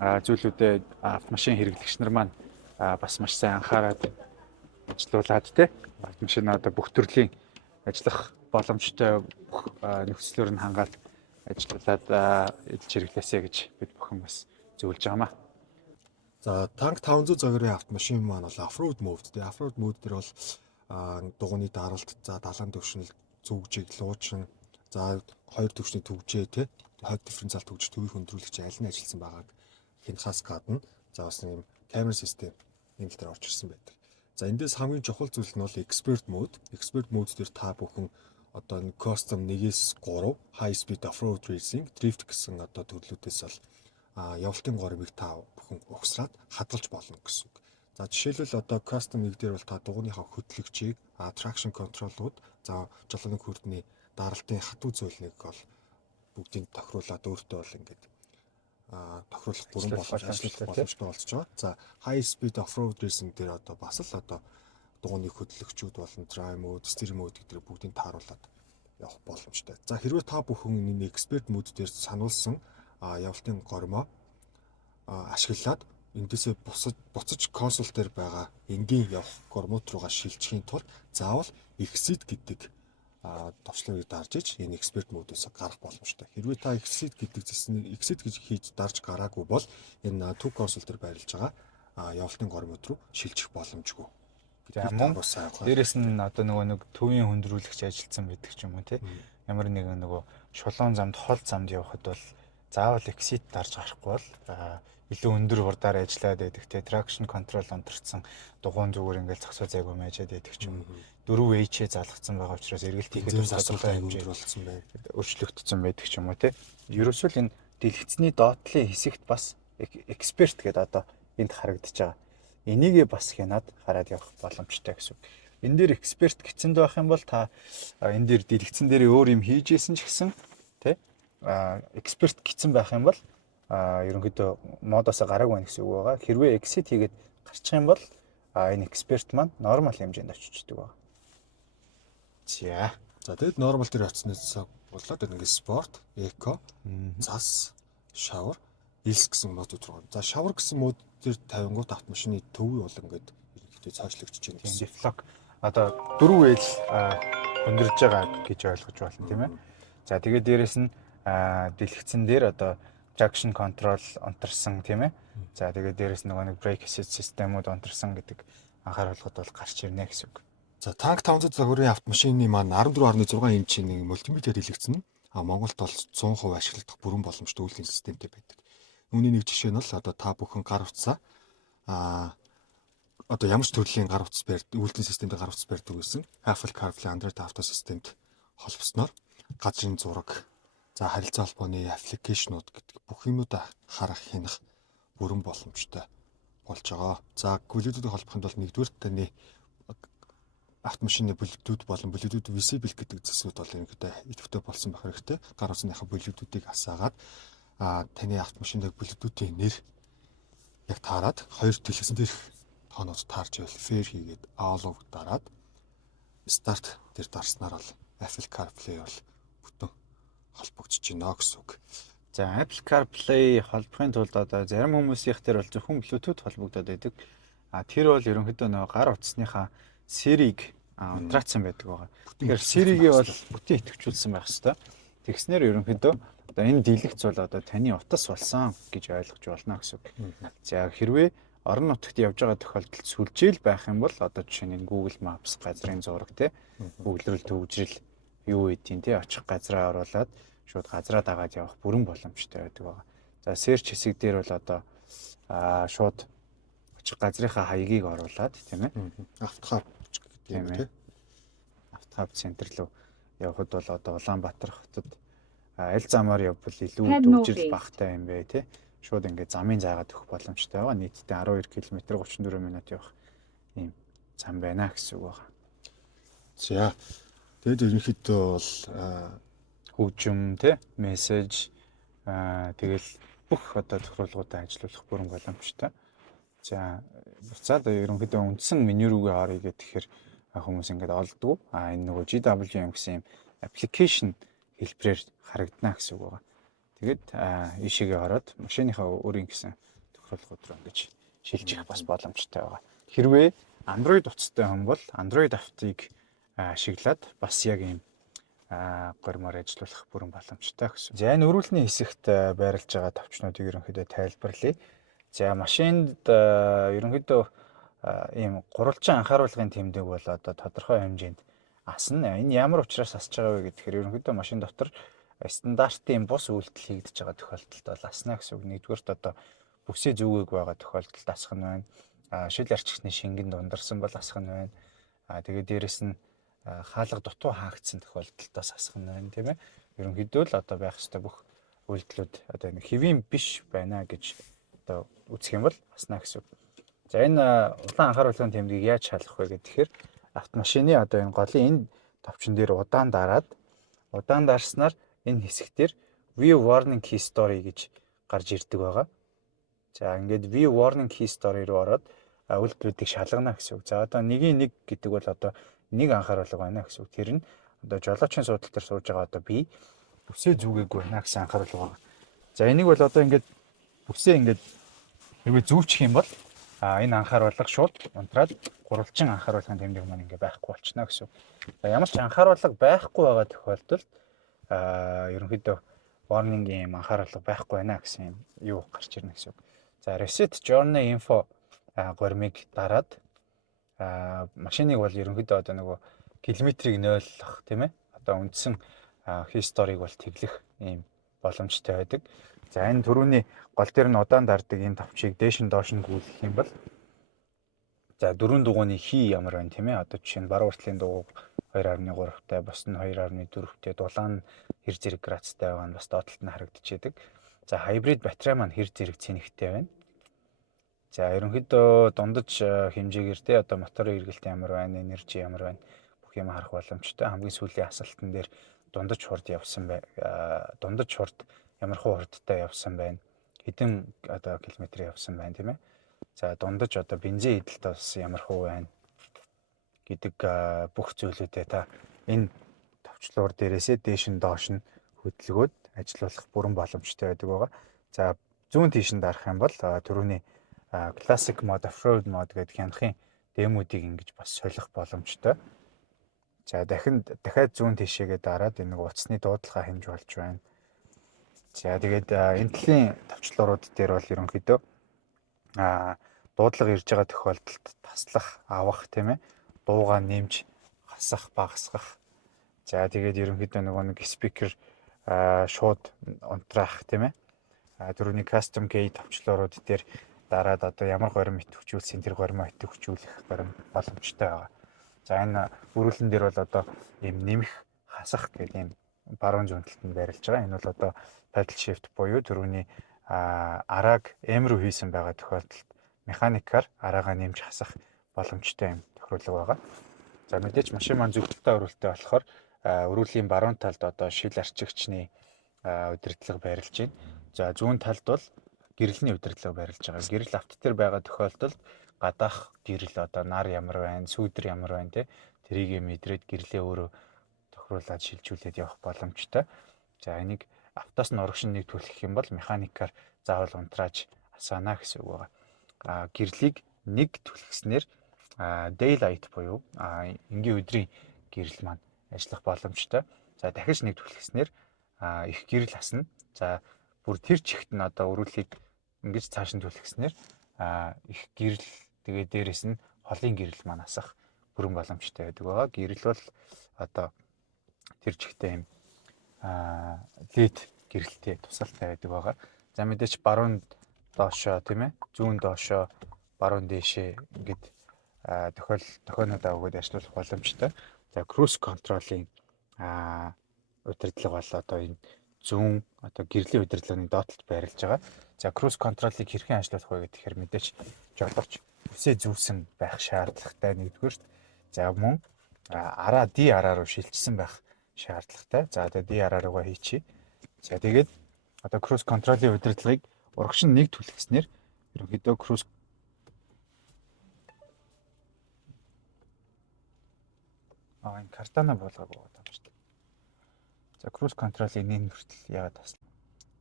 зүйлүүдэд автомашин хэрэглэгч нар маань бас маш сайн анхаарал ажилуулад те автомашин одоо бүх төрлийн ажиллах боломжтой бүх нөхцлөөр нь хангаад ажилуулад эдэлж хэрэглээсэй гэж бид бүхэн бас зөвлөж байгаамаа. За танк 500 загварын автомашин маань бол off-road mode тий. Off-road mode дээр бол дугууны даралт, за далайн төвшинл, зүгжиг, луучин, за хоёр төвшний төвжээ тий. Хойд дифференциал төвж төвийг хөндрүүлэгч аль нь ажилласан байгааг хянахаас гадна за бас нэг камера систем энэ тал дээр орж ирсэн байдаг. За эндээс хамгийн чухал зүйл нь бол expert mode. Expert mode дээр та бүхэн одоо нэг custom 1-3 high speed off-road racing, drift гэсэн одоо төрлүүдээс бол явалтын горимыг та бүхэн угсраад хадгалж болно гэсэн үг. За жишээлбэл одоо custom нэг дээр бол та дугууныхаа хөтлөгчийг traction control-ууд за жолооны хүрдний даралтын хатуу зүйлийг бол бүгдийг тохируулаад өөртөө бол ингээд тохируулах бүрэн боломж ажиллах боломжтой болж байгаа. За high speed off-road racing дээр одоо бас л одоо дугууны хөтлөгчүүд болон drive mode, steering mode гэдгийг бүгдийг тааруулаад явах боломжтой. За хэрвээ та бүхэн энэ expert mode дээр сануулсан явалтын горимоо ашиглаад эндээсээ буцаж консоль дээр байгаа энгийн явах гормууд руугаа шилжихийн тулд заавал exit гэдэг товчлогыг дарж иж энэ expert модоос гарах боломжтой. Хэрвээ та exit гэдэг зэснийг exit гэж хийж дарж гараагүй бол энэ two консоль дээр байрлаж байгаа явалтын гормууд руу шилжих боломжгүй. Дээрээс нь одоо нэг төвийн хөндрүүлэгч ажилтсан байдаг ч юм уу тий. Ямар нэгэн шулуун замд хол замд явхад бол заавал exit дарж гарахгүй бол илүү өндөр хурдаар ажиллаад байдаг те traction control онторцсон дугуун зүгээр ингээл зогсоо зайгүй мэйжээд байдаг ч юм. 4H залгацсан байгаа учраас эргэлт хийхэд асуудалтай хэмжээр болсон байна. Өөрчлөгдсөн байдаг ч юм уу те. Ерөөсөө л энэ дэлгэцний доотлын хэсэгт бас эксперт гэдэг одоо энд харагдаж байгаа. Энийгээ бас хянаад хараад явах боломжтой гэсэн үг. Энэ дээр эксперт гэцэнд байх юм бол та энэ дээр дэлгэцэн дээр өөр юм хийжсэн ч гэсэн те эксперт гэсэн байх юм бол ерөнхийдөө модоосоо гараагүй байх гэсэн үг байгаа. Хэрвээ exit хийгээд гарчих юм бол энэ эксперт маань нормал хэмжээнд очиждаг байна. За тэгэд нормал дээр очсноос болоод ингээд спорт, эко, цас, шавар, илс гэсэн модууд руу. За шавар гэсэн мод дээр 50-гууд автомашины төвөө бол ингээд ерөнхийдөө цаашлагдчихж байна гэсэн. Deflog одоо 4L өндөрж байгаа гэж ойлгож байна тийм ээ. За тэгээд дээрэс нь дэлгэцэн дээр одоо traction control онторсон тийм ээ. За тэгээд дээрэс нэг brake assist системүүд онторсон гэдэг анхааруулгад бол гарч ирнэ гэсэн үг. За танк 500 загварын автомашины маань 14.6 инчийн нэг мультимедиа дэлгэцэн Монголд бол 100% ашиглагдах бүрэн боломжтой үйлдвэрлэлийн системтэй байдаг. Үүний нэг жишээ нь бол одоо та бүхэн гар утсаа одоо ямар ч төрлийн гар утас үйлдвэрлэлийн системтэй гар утас барьдаг байсан. Apple CarPlay, Android Auto системд холбосноор газрын зураг, за харилцаа холбооны аппликейшнууд гэдэг бүх юмудаа харах, хянах бүрэн боломжтой болж байгаа. За Bluetooth-ийг холбохын тулд нэгдүгээр таны автомашины Bluetooth болон Bluetooth visible гэдэг зэсүүд бол ерөнхийдөө идэвхтэй болсон байх хэрэгтэй. Гар утасныхаа Bluetooth-ыг асаагаад таны автомашины Bluetooth-ийн нэр яг таарад хоёр дэлгэцэн дээрх тоонууд таарч байвал fair хийгээд all over дараад start дээр дарснаар бол Apple CarPlay бол бүтэн холбогдож байна гэсэн үг. За Apple CarPlay холбохын тулд одоо зарим хүмүүсийнх дээр бол зөвхөн Bluetooth холбогдоод байдаг. Тэр бол ерөнхийдөө нөгөө гар утасныхаа Siri-г унтраацсан байдаг байгаа. Тэгэхээр Siri-гээ бол бүтэн идэвхжүүлсэн байх хэвээр. Тэгснээр ерөнхийдөө одоо энэ дэлгэц бол одоо таны утас болсон гэж ойлгож болно гэсэн үг. За хэрвээ орон нутагт явж байгаа тохиолдолд сүлжээл байх юм бол одоо жишээ нь Google Maps газрын зураг те өглөрөл төвжрэл юу гэдгийг те очих газраа оруулаад шууд газраа дагаад явах бүрэн боломжтой байдаг байгаа. За search хэсэг дээр бол одоо шууд очих газрынхаа хаягийг оруулаад тийм ээ Автохаб гэдэг юм те. Автохаб центр руу явхад бол одоо Улаанбаатар хотод аль замаар явбал илүү төвжрэл багтай юм бэ те. Шууд ингээд замын зайгаад өгөх боломжтой байгаа. Нийтдээ 12 км 34 минут явах ийм зам байна гэсэн үг байна. За тэгээд ерөнхийдөө бол хөгжим те мессеж тэгэл бүх одоо тохиолдлуудаа ажилуулах бүрэн боломжтой. За буцаад ерөнхийдөө үндсэн меню рүүгээ орё гэхээр хүмүүс ингээд олддог. Энэ нөгөө GWM гэсэн юм аппликейшн хэлбэрээр харагдана гэсэн үг байна. Тэгээд ийшээгээ ороод машиныхаа өөрийн гэсэн тохиолдлогууд руу ингэж шилжих бас боломжтой байгаа. Хэрвээ Android утастай хүн бол Android автыг ашиглаад бас яг ийм гормоор ажиллах бүрэн боломжтой гэсэн. За энэ өрүүлний хэсэгт байрлаж байгаа товчнуудыг ерөнхийдөө тайлбарлая. За машинд ерөнхийдөө ийм гурвалжин анхааруулгын тэмдэг бол одоо тодорхой хэмжээнд асна. Энэ ямар учраас асж байгаа вэ гэхээр ерөнхийдөө машин дотор стандартын бус үйлдэл хийгдэж байгаа тохиолдолд бол асна гэсэн үг. Нэгдүгээрт одоо бүсээ зүгээг байгаа тохиолдолд асах нь байна. Шил арчигчны шингэн дундарсан бол асах нь байна. Тэгээд дээрэс нь хаалга дутуу хаагдсан тохиолдолд бас асах нь байна, тийм ээ. Ерөнхийдөө л одоо байх ёстой бүх үйлдэлүүд одоо энэ хэвийн биш байна гэж одоо үзэх юм бол асна гэсэн үг. За энэ улаан анхааруулгын тэмдгийг яаж шалгах вэ гэхээр автомашины одоо энэ голын энэ товчон дээр удаан дарснаар энэ хэсэгтэр view warning key story гэж гарч ирдэг байгаа. За ингээд view warning key story руу ороод үйлдэлүүдийг шалгана гэсэн үг. За одоо 1-1 гэдэг бол одоо нэг анхааруулга байна гэсэн үг. Тэр нь одоо жолоочийн суудлын дээр сууж байгаа одоо би бүсээ зүгээгүй байна гэсэн анхааруулга байна. За энийг бол одоо ингээд бүсээ ингээд хэрвээ зүүчих юм бол энэ анхааруулга шууд унтраад гурвалжин анхааруулгын тэмдэг маань ингээ байхгүй болчихно гэсэн үг. За ямар ч анхааруулга байхгүй байгаа тохиолдолд ерөнхийдөө warning юм анхааруулга байхгүй байна гэсэн юм юу гарч ирнэ гэсэн үг. За reset journey info гормыг дараад машиныг бол ерөнхийдөө одоо нөгөө километрийг нөөлөх тийм ээ. Одоо үндсэн хисторийг бол тэглэх ийм боломжтой байдаг. За энэ түрүүний гол дээр нь удаан дардаг энэ товчийг дээш нь доош нь гүйлгэх юм бол за дөрвөн дугууны хий ямар байна тийм ээ. Одоо жишээ нь баруун уртлын дугуй 2.3-тай, бос нь 2.4-тэй, дулаан нь хэр зэрэг градустай байгаа нь бас доотлолт нь харагдчихэдэг. За хайбрид батарей маань хэр зэрэг цэнэгтэй байна. За ерөнхийдөө дундаж хэмжээгээр те одоо моторын эргэлт ямар байна, энержи ямар байна бүх юм харах боломжтой. Хамгийн сүүлийн асалтан дээр дундаж хурд явсан бай. Дундаж хурд ямар хурдтай явсан байна. Хэдэн одоо километр явсан байна тийм ээ. За дундаж одоо бензин эдэлт бас ямар хуу байна гэдэг бүх зүйлүүдээ та энэ товчлуур дээрээсээ дээш нь доош нь хөдөлгөөд ажиллах бүрэн боломжтой байдаг байгаа. За зүүн тийш нь дарах юм бол түрүүний classic mode, off-road mode гэдэг хянахын дэмүүдийг ингэж бас солих боломжтой. За дахиад зүүн тийшээгээ дараад энэ утасны дуудлагаа хэмж болж байна. За тэгээд энэ талын товчлуурууд дээр бол ерөнхийдөө дуудлага ирж байгаа тохиолдолд таслах, авах тийм ээ. Дуугаа нэмж хасах, багасгах. За тэгээд ерөнхийдөө нэг спикер шууд унтраах тийм ээ. Түрүүний custom gate товчлуурууд дээр дараад одоо ямар горим идэвхжүүлсэн тэр горимоо идэвхжүүлэх горим боломжтой байгаа. За энэ өрүүлэн дээр бол одоо ийм нэмэх, хасах гэдэг ийм баруун зүүн талд нь байрлаж байгаа. Энэ бол одоо paddle shift буюу түрүүний арааг M руу хийсэн байгаа тохиолдолд механикаар араагаа нэмж хасах боломжтой юм тохиолдлого байгаа. За мэдээч машин маань зөвхөлтэй өрүүлтэй болохоор өрүүлийн баруун талд одоо шил арчигчны удирдлага байрлаж байна. За зүүн талд бол гэрэлний удирдлага байрлаж байгаа. Гэрэл авто дээр байгаа тохиолдолд гадаах гэрэл одоо нар ямар байна, сүүдэр ямар байна те тэрийг мэдрээд гэрлээ өөрөө тохируулаад шилжүүлээд явах боломжтой. За энийг автоос нь урагшин нэг түлхэх юм бол механикаар заавал унтрааж асаана гэсэн үг байгаа. Гэрлийг нэг түлхэснээр daylight буюу энгийн өдрийн гэрэл маань ажиллах боломжтой. За дахиж нэг түлхэснээр их гэрэл асна. За бүр тэр чигт нь одоо өрүүлгийг ингэж цааш нь түлхэснээр их гэрэл тэгээ дээрэс нь холын гэрэл маань асах бүрэн боломжтой байдаг байгаа. Гэрэл бол одоо тэр чигтээ юм лид гэрэлтэй тусалтай байдаг байгаа. За мэдээч баруун доошоо тийм ээ, зүүн доошоо, баруун дээшээ ингэж тохионодоо өгөөд ажиллах боломжтой. За cruise control-ийн удирдлага бол одоо энэ зүүн одоо гэрлийн удирдлагын доотлолд байрлаж байгаа. За cruise control-ыг хэрхэн ажиллуулах вэ гэхээр мэдээч жолооч бүсээ зүүсэн байх шаардлагатай нэгдүгээр. За мөн араа руу шилжсэн байх шаардлагатай. За одоо D руугаа хийчихье. За тэгээд одоо cruise control-ийн удирдлагыг урагшин нэг түлхэснээр ерөнхийдөө cruise энэ картана болгоогүй байгаа юм шүү дээ. За cruise control-ийн нэг хүртэл яагаад таслаа.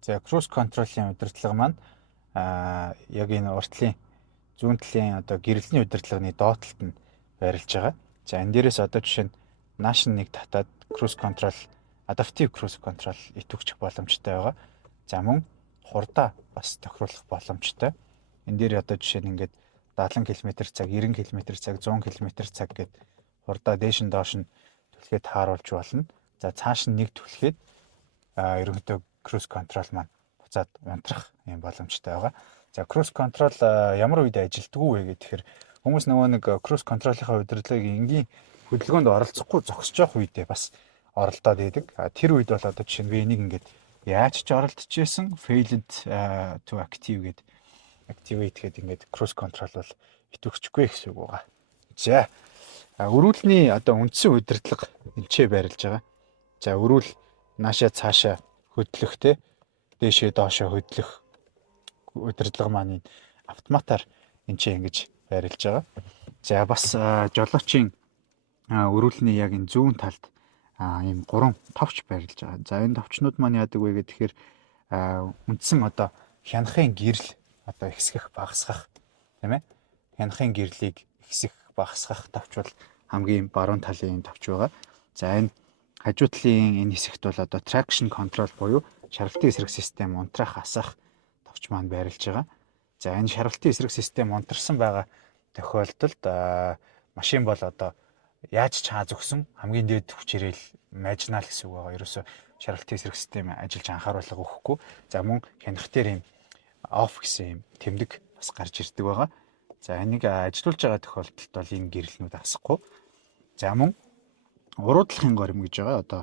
За cruise control-ийн удирдлага маань яг энэ уртлын зүүн талын одоо гэрэлтний удирдлагын доотлолт нь байрлаж байгаа. За энэ дээрээс одоо жишээ нь нааш нэг татаад cruise control, adaptive cruise control итгүүчих боломжтой байгаа. За мөн хурдаа бас тохируулах боломжтой. Энэ дээр одоо жишээ нь ингээд 70 км/цаг, 90 км/цаг, 100 км/цаг гэд хурдаа дээш нь доош нь түлхээд тааруулж болно. За цааш нь нэг түлхээд ерөнхийдөө cruise control маань буцаад унтрах юм боломжтой байгаа. За cruise control ямар үед ажилтдаг вэ гэхээр хүмүүс нөгөө нэг cruise control-ийнхаа удирдлагыг энгийн хөдөлгөөнд оролцохгүй зогсож явах үедээ бас оролдоод идэг. Тэр үед бол одоо жишээ нь энийг ингээд яаж ч оролдож исэн failed to activate гэдэг ингээд cruise control бол идэвхжихгүй гэсэн үг байгаа. За өрүүлний одоо үндсэн удирдлага энчээ байрлаж байгаа. За өрүүл наашаа цаашаа хөдлөх те дээшээ доошоо хөдлөх удирдлага маань автоматар энчээ ингэж байрлаж байгаа. За бас жолоочийн өрүүлний яг энэ зүүн талд ийм 3 товч байрлаж байгаа. За энэ товчнууд маань яадаг вэ гэхээр үндсэн одоо хянахын гэрэл одоо ихсгэх багасгах тийм ээ. Хянахын гэрлийг ихсэх багасгах товч бол хамгийн баруун талын товч байгаа. За энэ хажуу талын энэ хэсэгт бол одоо traction control буюу шаргалтын эсрэг систем унтраах асах товч маань байрлаж байгаа. За энэ шаргалтын эсрэг систем унтарсан байгаа тохиолдолд машин бол одоо яаж чааз өгсөн хамгийн дээд хүчээрээ л мажинал гэсэн үг байгаа. Ерөөсө шаргалтын эсрэг систем ажиллаж анхааруулга өгөхгүй. За мөн хянах дээр юм off гэсэн юм тэмдэг бас гарч ирдэг байгаа. За энийг ажилуулж байгаа тохиолдолд бол энэ гэрэлнүүд асахгүй. За мөн уруудлахын горим гэж байгаа. Одоо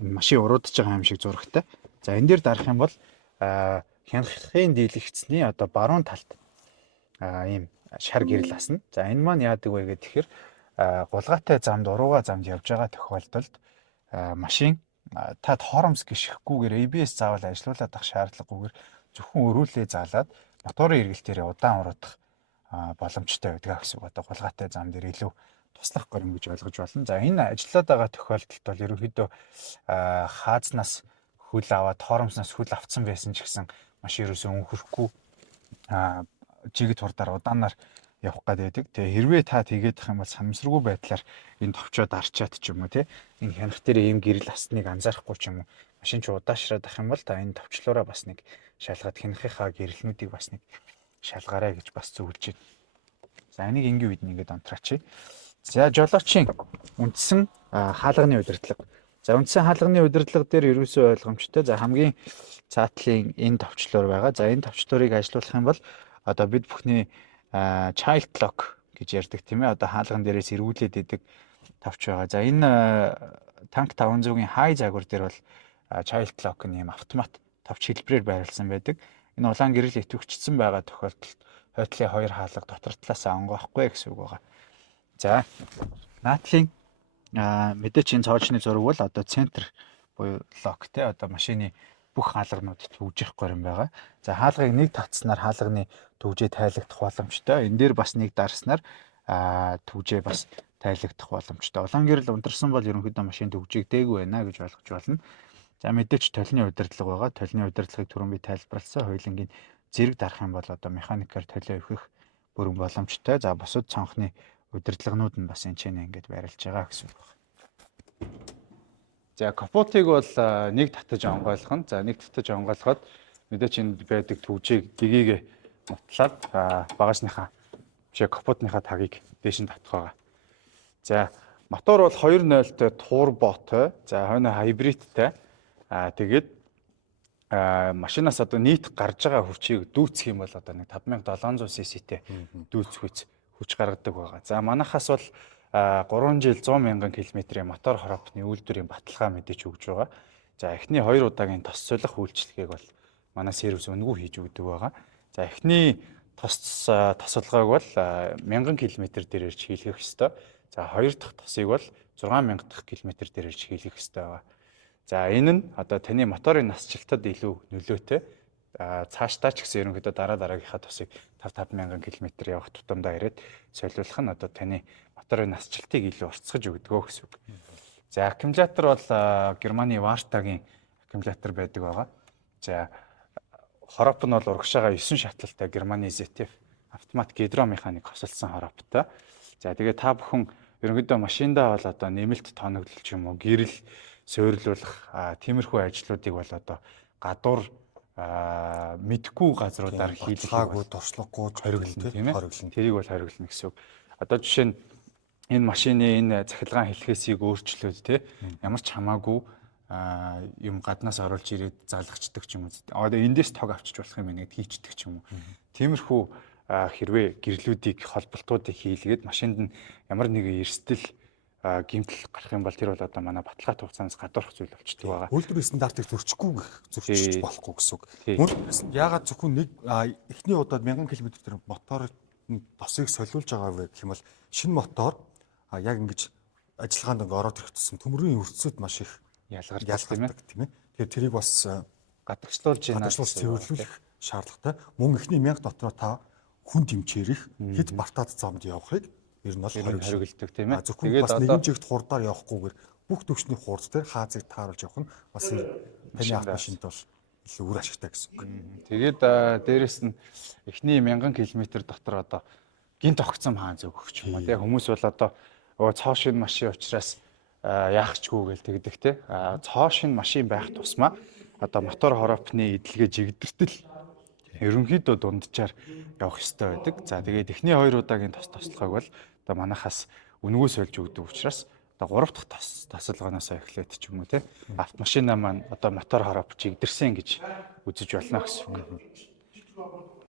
машин уруудаж байгаа юм шиг зурагтай. За энэ дээр дарах юм бол хянахын дийлэгцний одоо баруун талд ийм шар гэрэл асна. За энэ маань яадаг вэ гэхээр гулгаатай замд урууга замд явж байгаа тохиолдолд машин та хоромс гიშгхгүйгээр ABS заавал ажилуулад ах шаардлагагүйгээр зөвхөн өрүүлээ заалаад моторын эргэлтээрээ удаан уруудах боломжтой байдаг гэсэн үг. Одоо гулгаатай зам дээр илүү туслах горим гэж ойлгож байна. За энэ ажиллаад байгаа тохиолдолд бол ерөнхийдөө хаазнаас хөл аваад хоромсноос хөл авцсан байсан ч гэсэн машин ерөөсөө өнхөрөхгүй жигд хурдаар удаанаар явах гэдэг. Тэгээ хэрвээ та тэгээд ах юм бол санамсаргүй байдлаар энэ товчоод арчаад ч юм уу те энэ хянах дээр ийм гэрэл асныг анзаарахгүй ч юм уу машин ч удаашраад ах юм бол та энэ товчлоороо бас нэг шалгаад хянахынхаа гэрэлнүүдийг бас нэг шалгаарай гэж бас зөвлөж байна. За энийг энгийн үед нэгээд онтраач. За жолоочийн үндсэн хаалганы удирдлага. За үндсэн хаалганы удирдлага дээр ерөөсөө ойлгомжтой. За хамгийн цаатлын энэ товчлоор байгаа. За энэ товчлоорыг ажилуулах юм бол одоо бид бүхний child lock гэж ярьдаг тийм ээ. Одоо хаалган дээрээс эргүүлээд идэг товч байгаа. За энэ танк 500-ийн high загвар дээр бол child lock нь юм автомат товч хэлбэрээр байрласан байдаг. Энэ улаан гэрэл итвэгчсэн байгаа тохиолдолд хойтлын хоёр хаалга дотор талаасаа онгоохгүй гэсэн үг байгаа. За наадлын мэдээч энэ цоочны зураг бол одоо центр буюу lock те одоо машины бүх хаалгануудад төвжих горим байгаа. За хаалгыг нэг татснаар хаалганы төвжээ тайлагдах боломжтой. Энэ дээр бас нэг дарснаар төвжээ бас тайлагдах боломжтой. Улаан гэрэл унтарсан бол ерөнхийдөө машин төвжийг дээгүй байна гэж ойлгож байна. За мэдээч толны удирдлага байгаа. Толны удирдлагыг түрүүн би тайлбарласан. Хоёулангийн зэрэг дарах юм бол одоо механикаар толио өвхөх бүрэн боломжтой. За бусад цонхны удирдлагынууд нь бас энэ ч ингээд байрлаж байгаа гэсэн үг байна. За капотыг бол нэг татаж онгойлгох нь. За нэг татаж онгойлгоод мэдээч энд байдаг төвжийг гэгийг нутлаад багажныхаа бишээ капотныхаа тагийг дээш нь татах байгаа. За мотор бол 2.0-тэй турботой. За хойно хайбридтэй. Тэгээд машинаас одоо нийт гарч байгаа хүчийг дүүцэх юм бол одоо нэг 5700 cc-тэй дүүцэх хүч гаргадаг байгаа. За манайхаас бол 3 жил 100 мянган км-ийн мотор хороопны үйлдвэрийн баталгаа мэдээж өгж байгаа. За эхний 2 удаагийн тос солих үйлчлэгийг бол манай сервис үнэгүй хийж өгдөг байгаа. За эхний тосолгоог бол 1000 км дээр ирж хийлгэх ёстой. За хоёр дахь тосыг бол 6000 дахь км дээр ирж хийлгэх ёстой байгаа. За энэ нь одоо таны моторын насжилтад илүү нөлөөтэй. Цаашдаа ч гэсэн ерөнхийдөө дараагийнхаа тосыг 5-5000 км явах тутамдаа ирээд солиулах нь одоо таны моторын насжилтыг илүү уртсгаж өгдөг гэсэн үг. За аккумулятор бол Германы Вартагийн аккумулятор байдаг байгаа. За хороп нь бол урагшаага 9 шатлалтай Германы ZF автомат гидромеханик хосолсон хороптой. За тэгээ та бүхэн ерөнхийдөө машиндаа бол одоо нэмэлт тоноглол ч юм уу гэрэл суйрлуулах тиймэрхүү ажлуудыг бол одоо гадуур мэдгүй газруудаар хийлгэх хаагүй туршлагагүй хориглон тийм ээ. хориглон. Тэрийг бол хориглоно гэсэн үг. Одоо жишээ нь энэ машины энэ цахилгаан хэлхээсийг өөрчлөөд те ямар ч хамаагүй юм гаднаас оруулж ирээд залгачдаг ч юм уу. Одоо эндээс тог авчиж болох юм нэгэд хийчдэг ч юм уу. Тиймэрхүү хэрвээ гэрлүүдийг холболтуудыг хийлгээд машинд нь ямар нэгэн эрсдэл гэмтэл гарах юм бол тэр бол одоо манай баталгаат хугацаанаас гадуурх зүйл болчдөг байгаа. Үйлдвэрийн стандартыг зөрчиж болохгүй гэсэн үг. Тий. Үйлдвэрээс нь яагаад зөвхөн нэг эхний удаад 1000 км тэр моторын тосыг солиулж байгаа вэ гэх юм бол шинэ мотор яг ингэж ажиллагаанд ороод ирэх тусам төмрийн өртсөд маш их ялгардаг тийм ээ. Тэгэхээр тэрийг бас гадагшлуулж цэвэрлүүлэх шаардлагатай. Мөн эхний 1000 дотроо та хүн тэмчээрэх хэд бартаад замд явахыг ер нь бол хориглдог тийм ээ. Зөвхөн бас нэгэн жигт хурдаар явахгүйгээр бүх төвчний хурд дээр хаазыг тааруулж явах нь бас таны автомашинд бол илүү үр ашигтай гэсэн үг. Тэгээд дээрэс нь эхний 1000 км дотор одоо гинт огцом хаан зөөгөх юм аа. Тэгээ хүмүүс бол одоо цоо шин машин учраас яах чгүй гэл тэгдэг те. Цоо шин машин байх тусмаа одоо мотор хоропны эдлэгээ жигдэртэл ерөнхийдөө дунджаар явах ёстой байдаг. За тэгээд эхний 2 удаагийн тослогыг бол одоо манайхаас үнгөө сольж өгдөг учраас одоо 3 дахь тасалганоос эхлээд ч юм уу те автомашина маань одоо мотор хороп жигдэрсэн гэж үзэж болно гэсэн үг.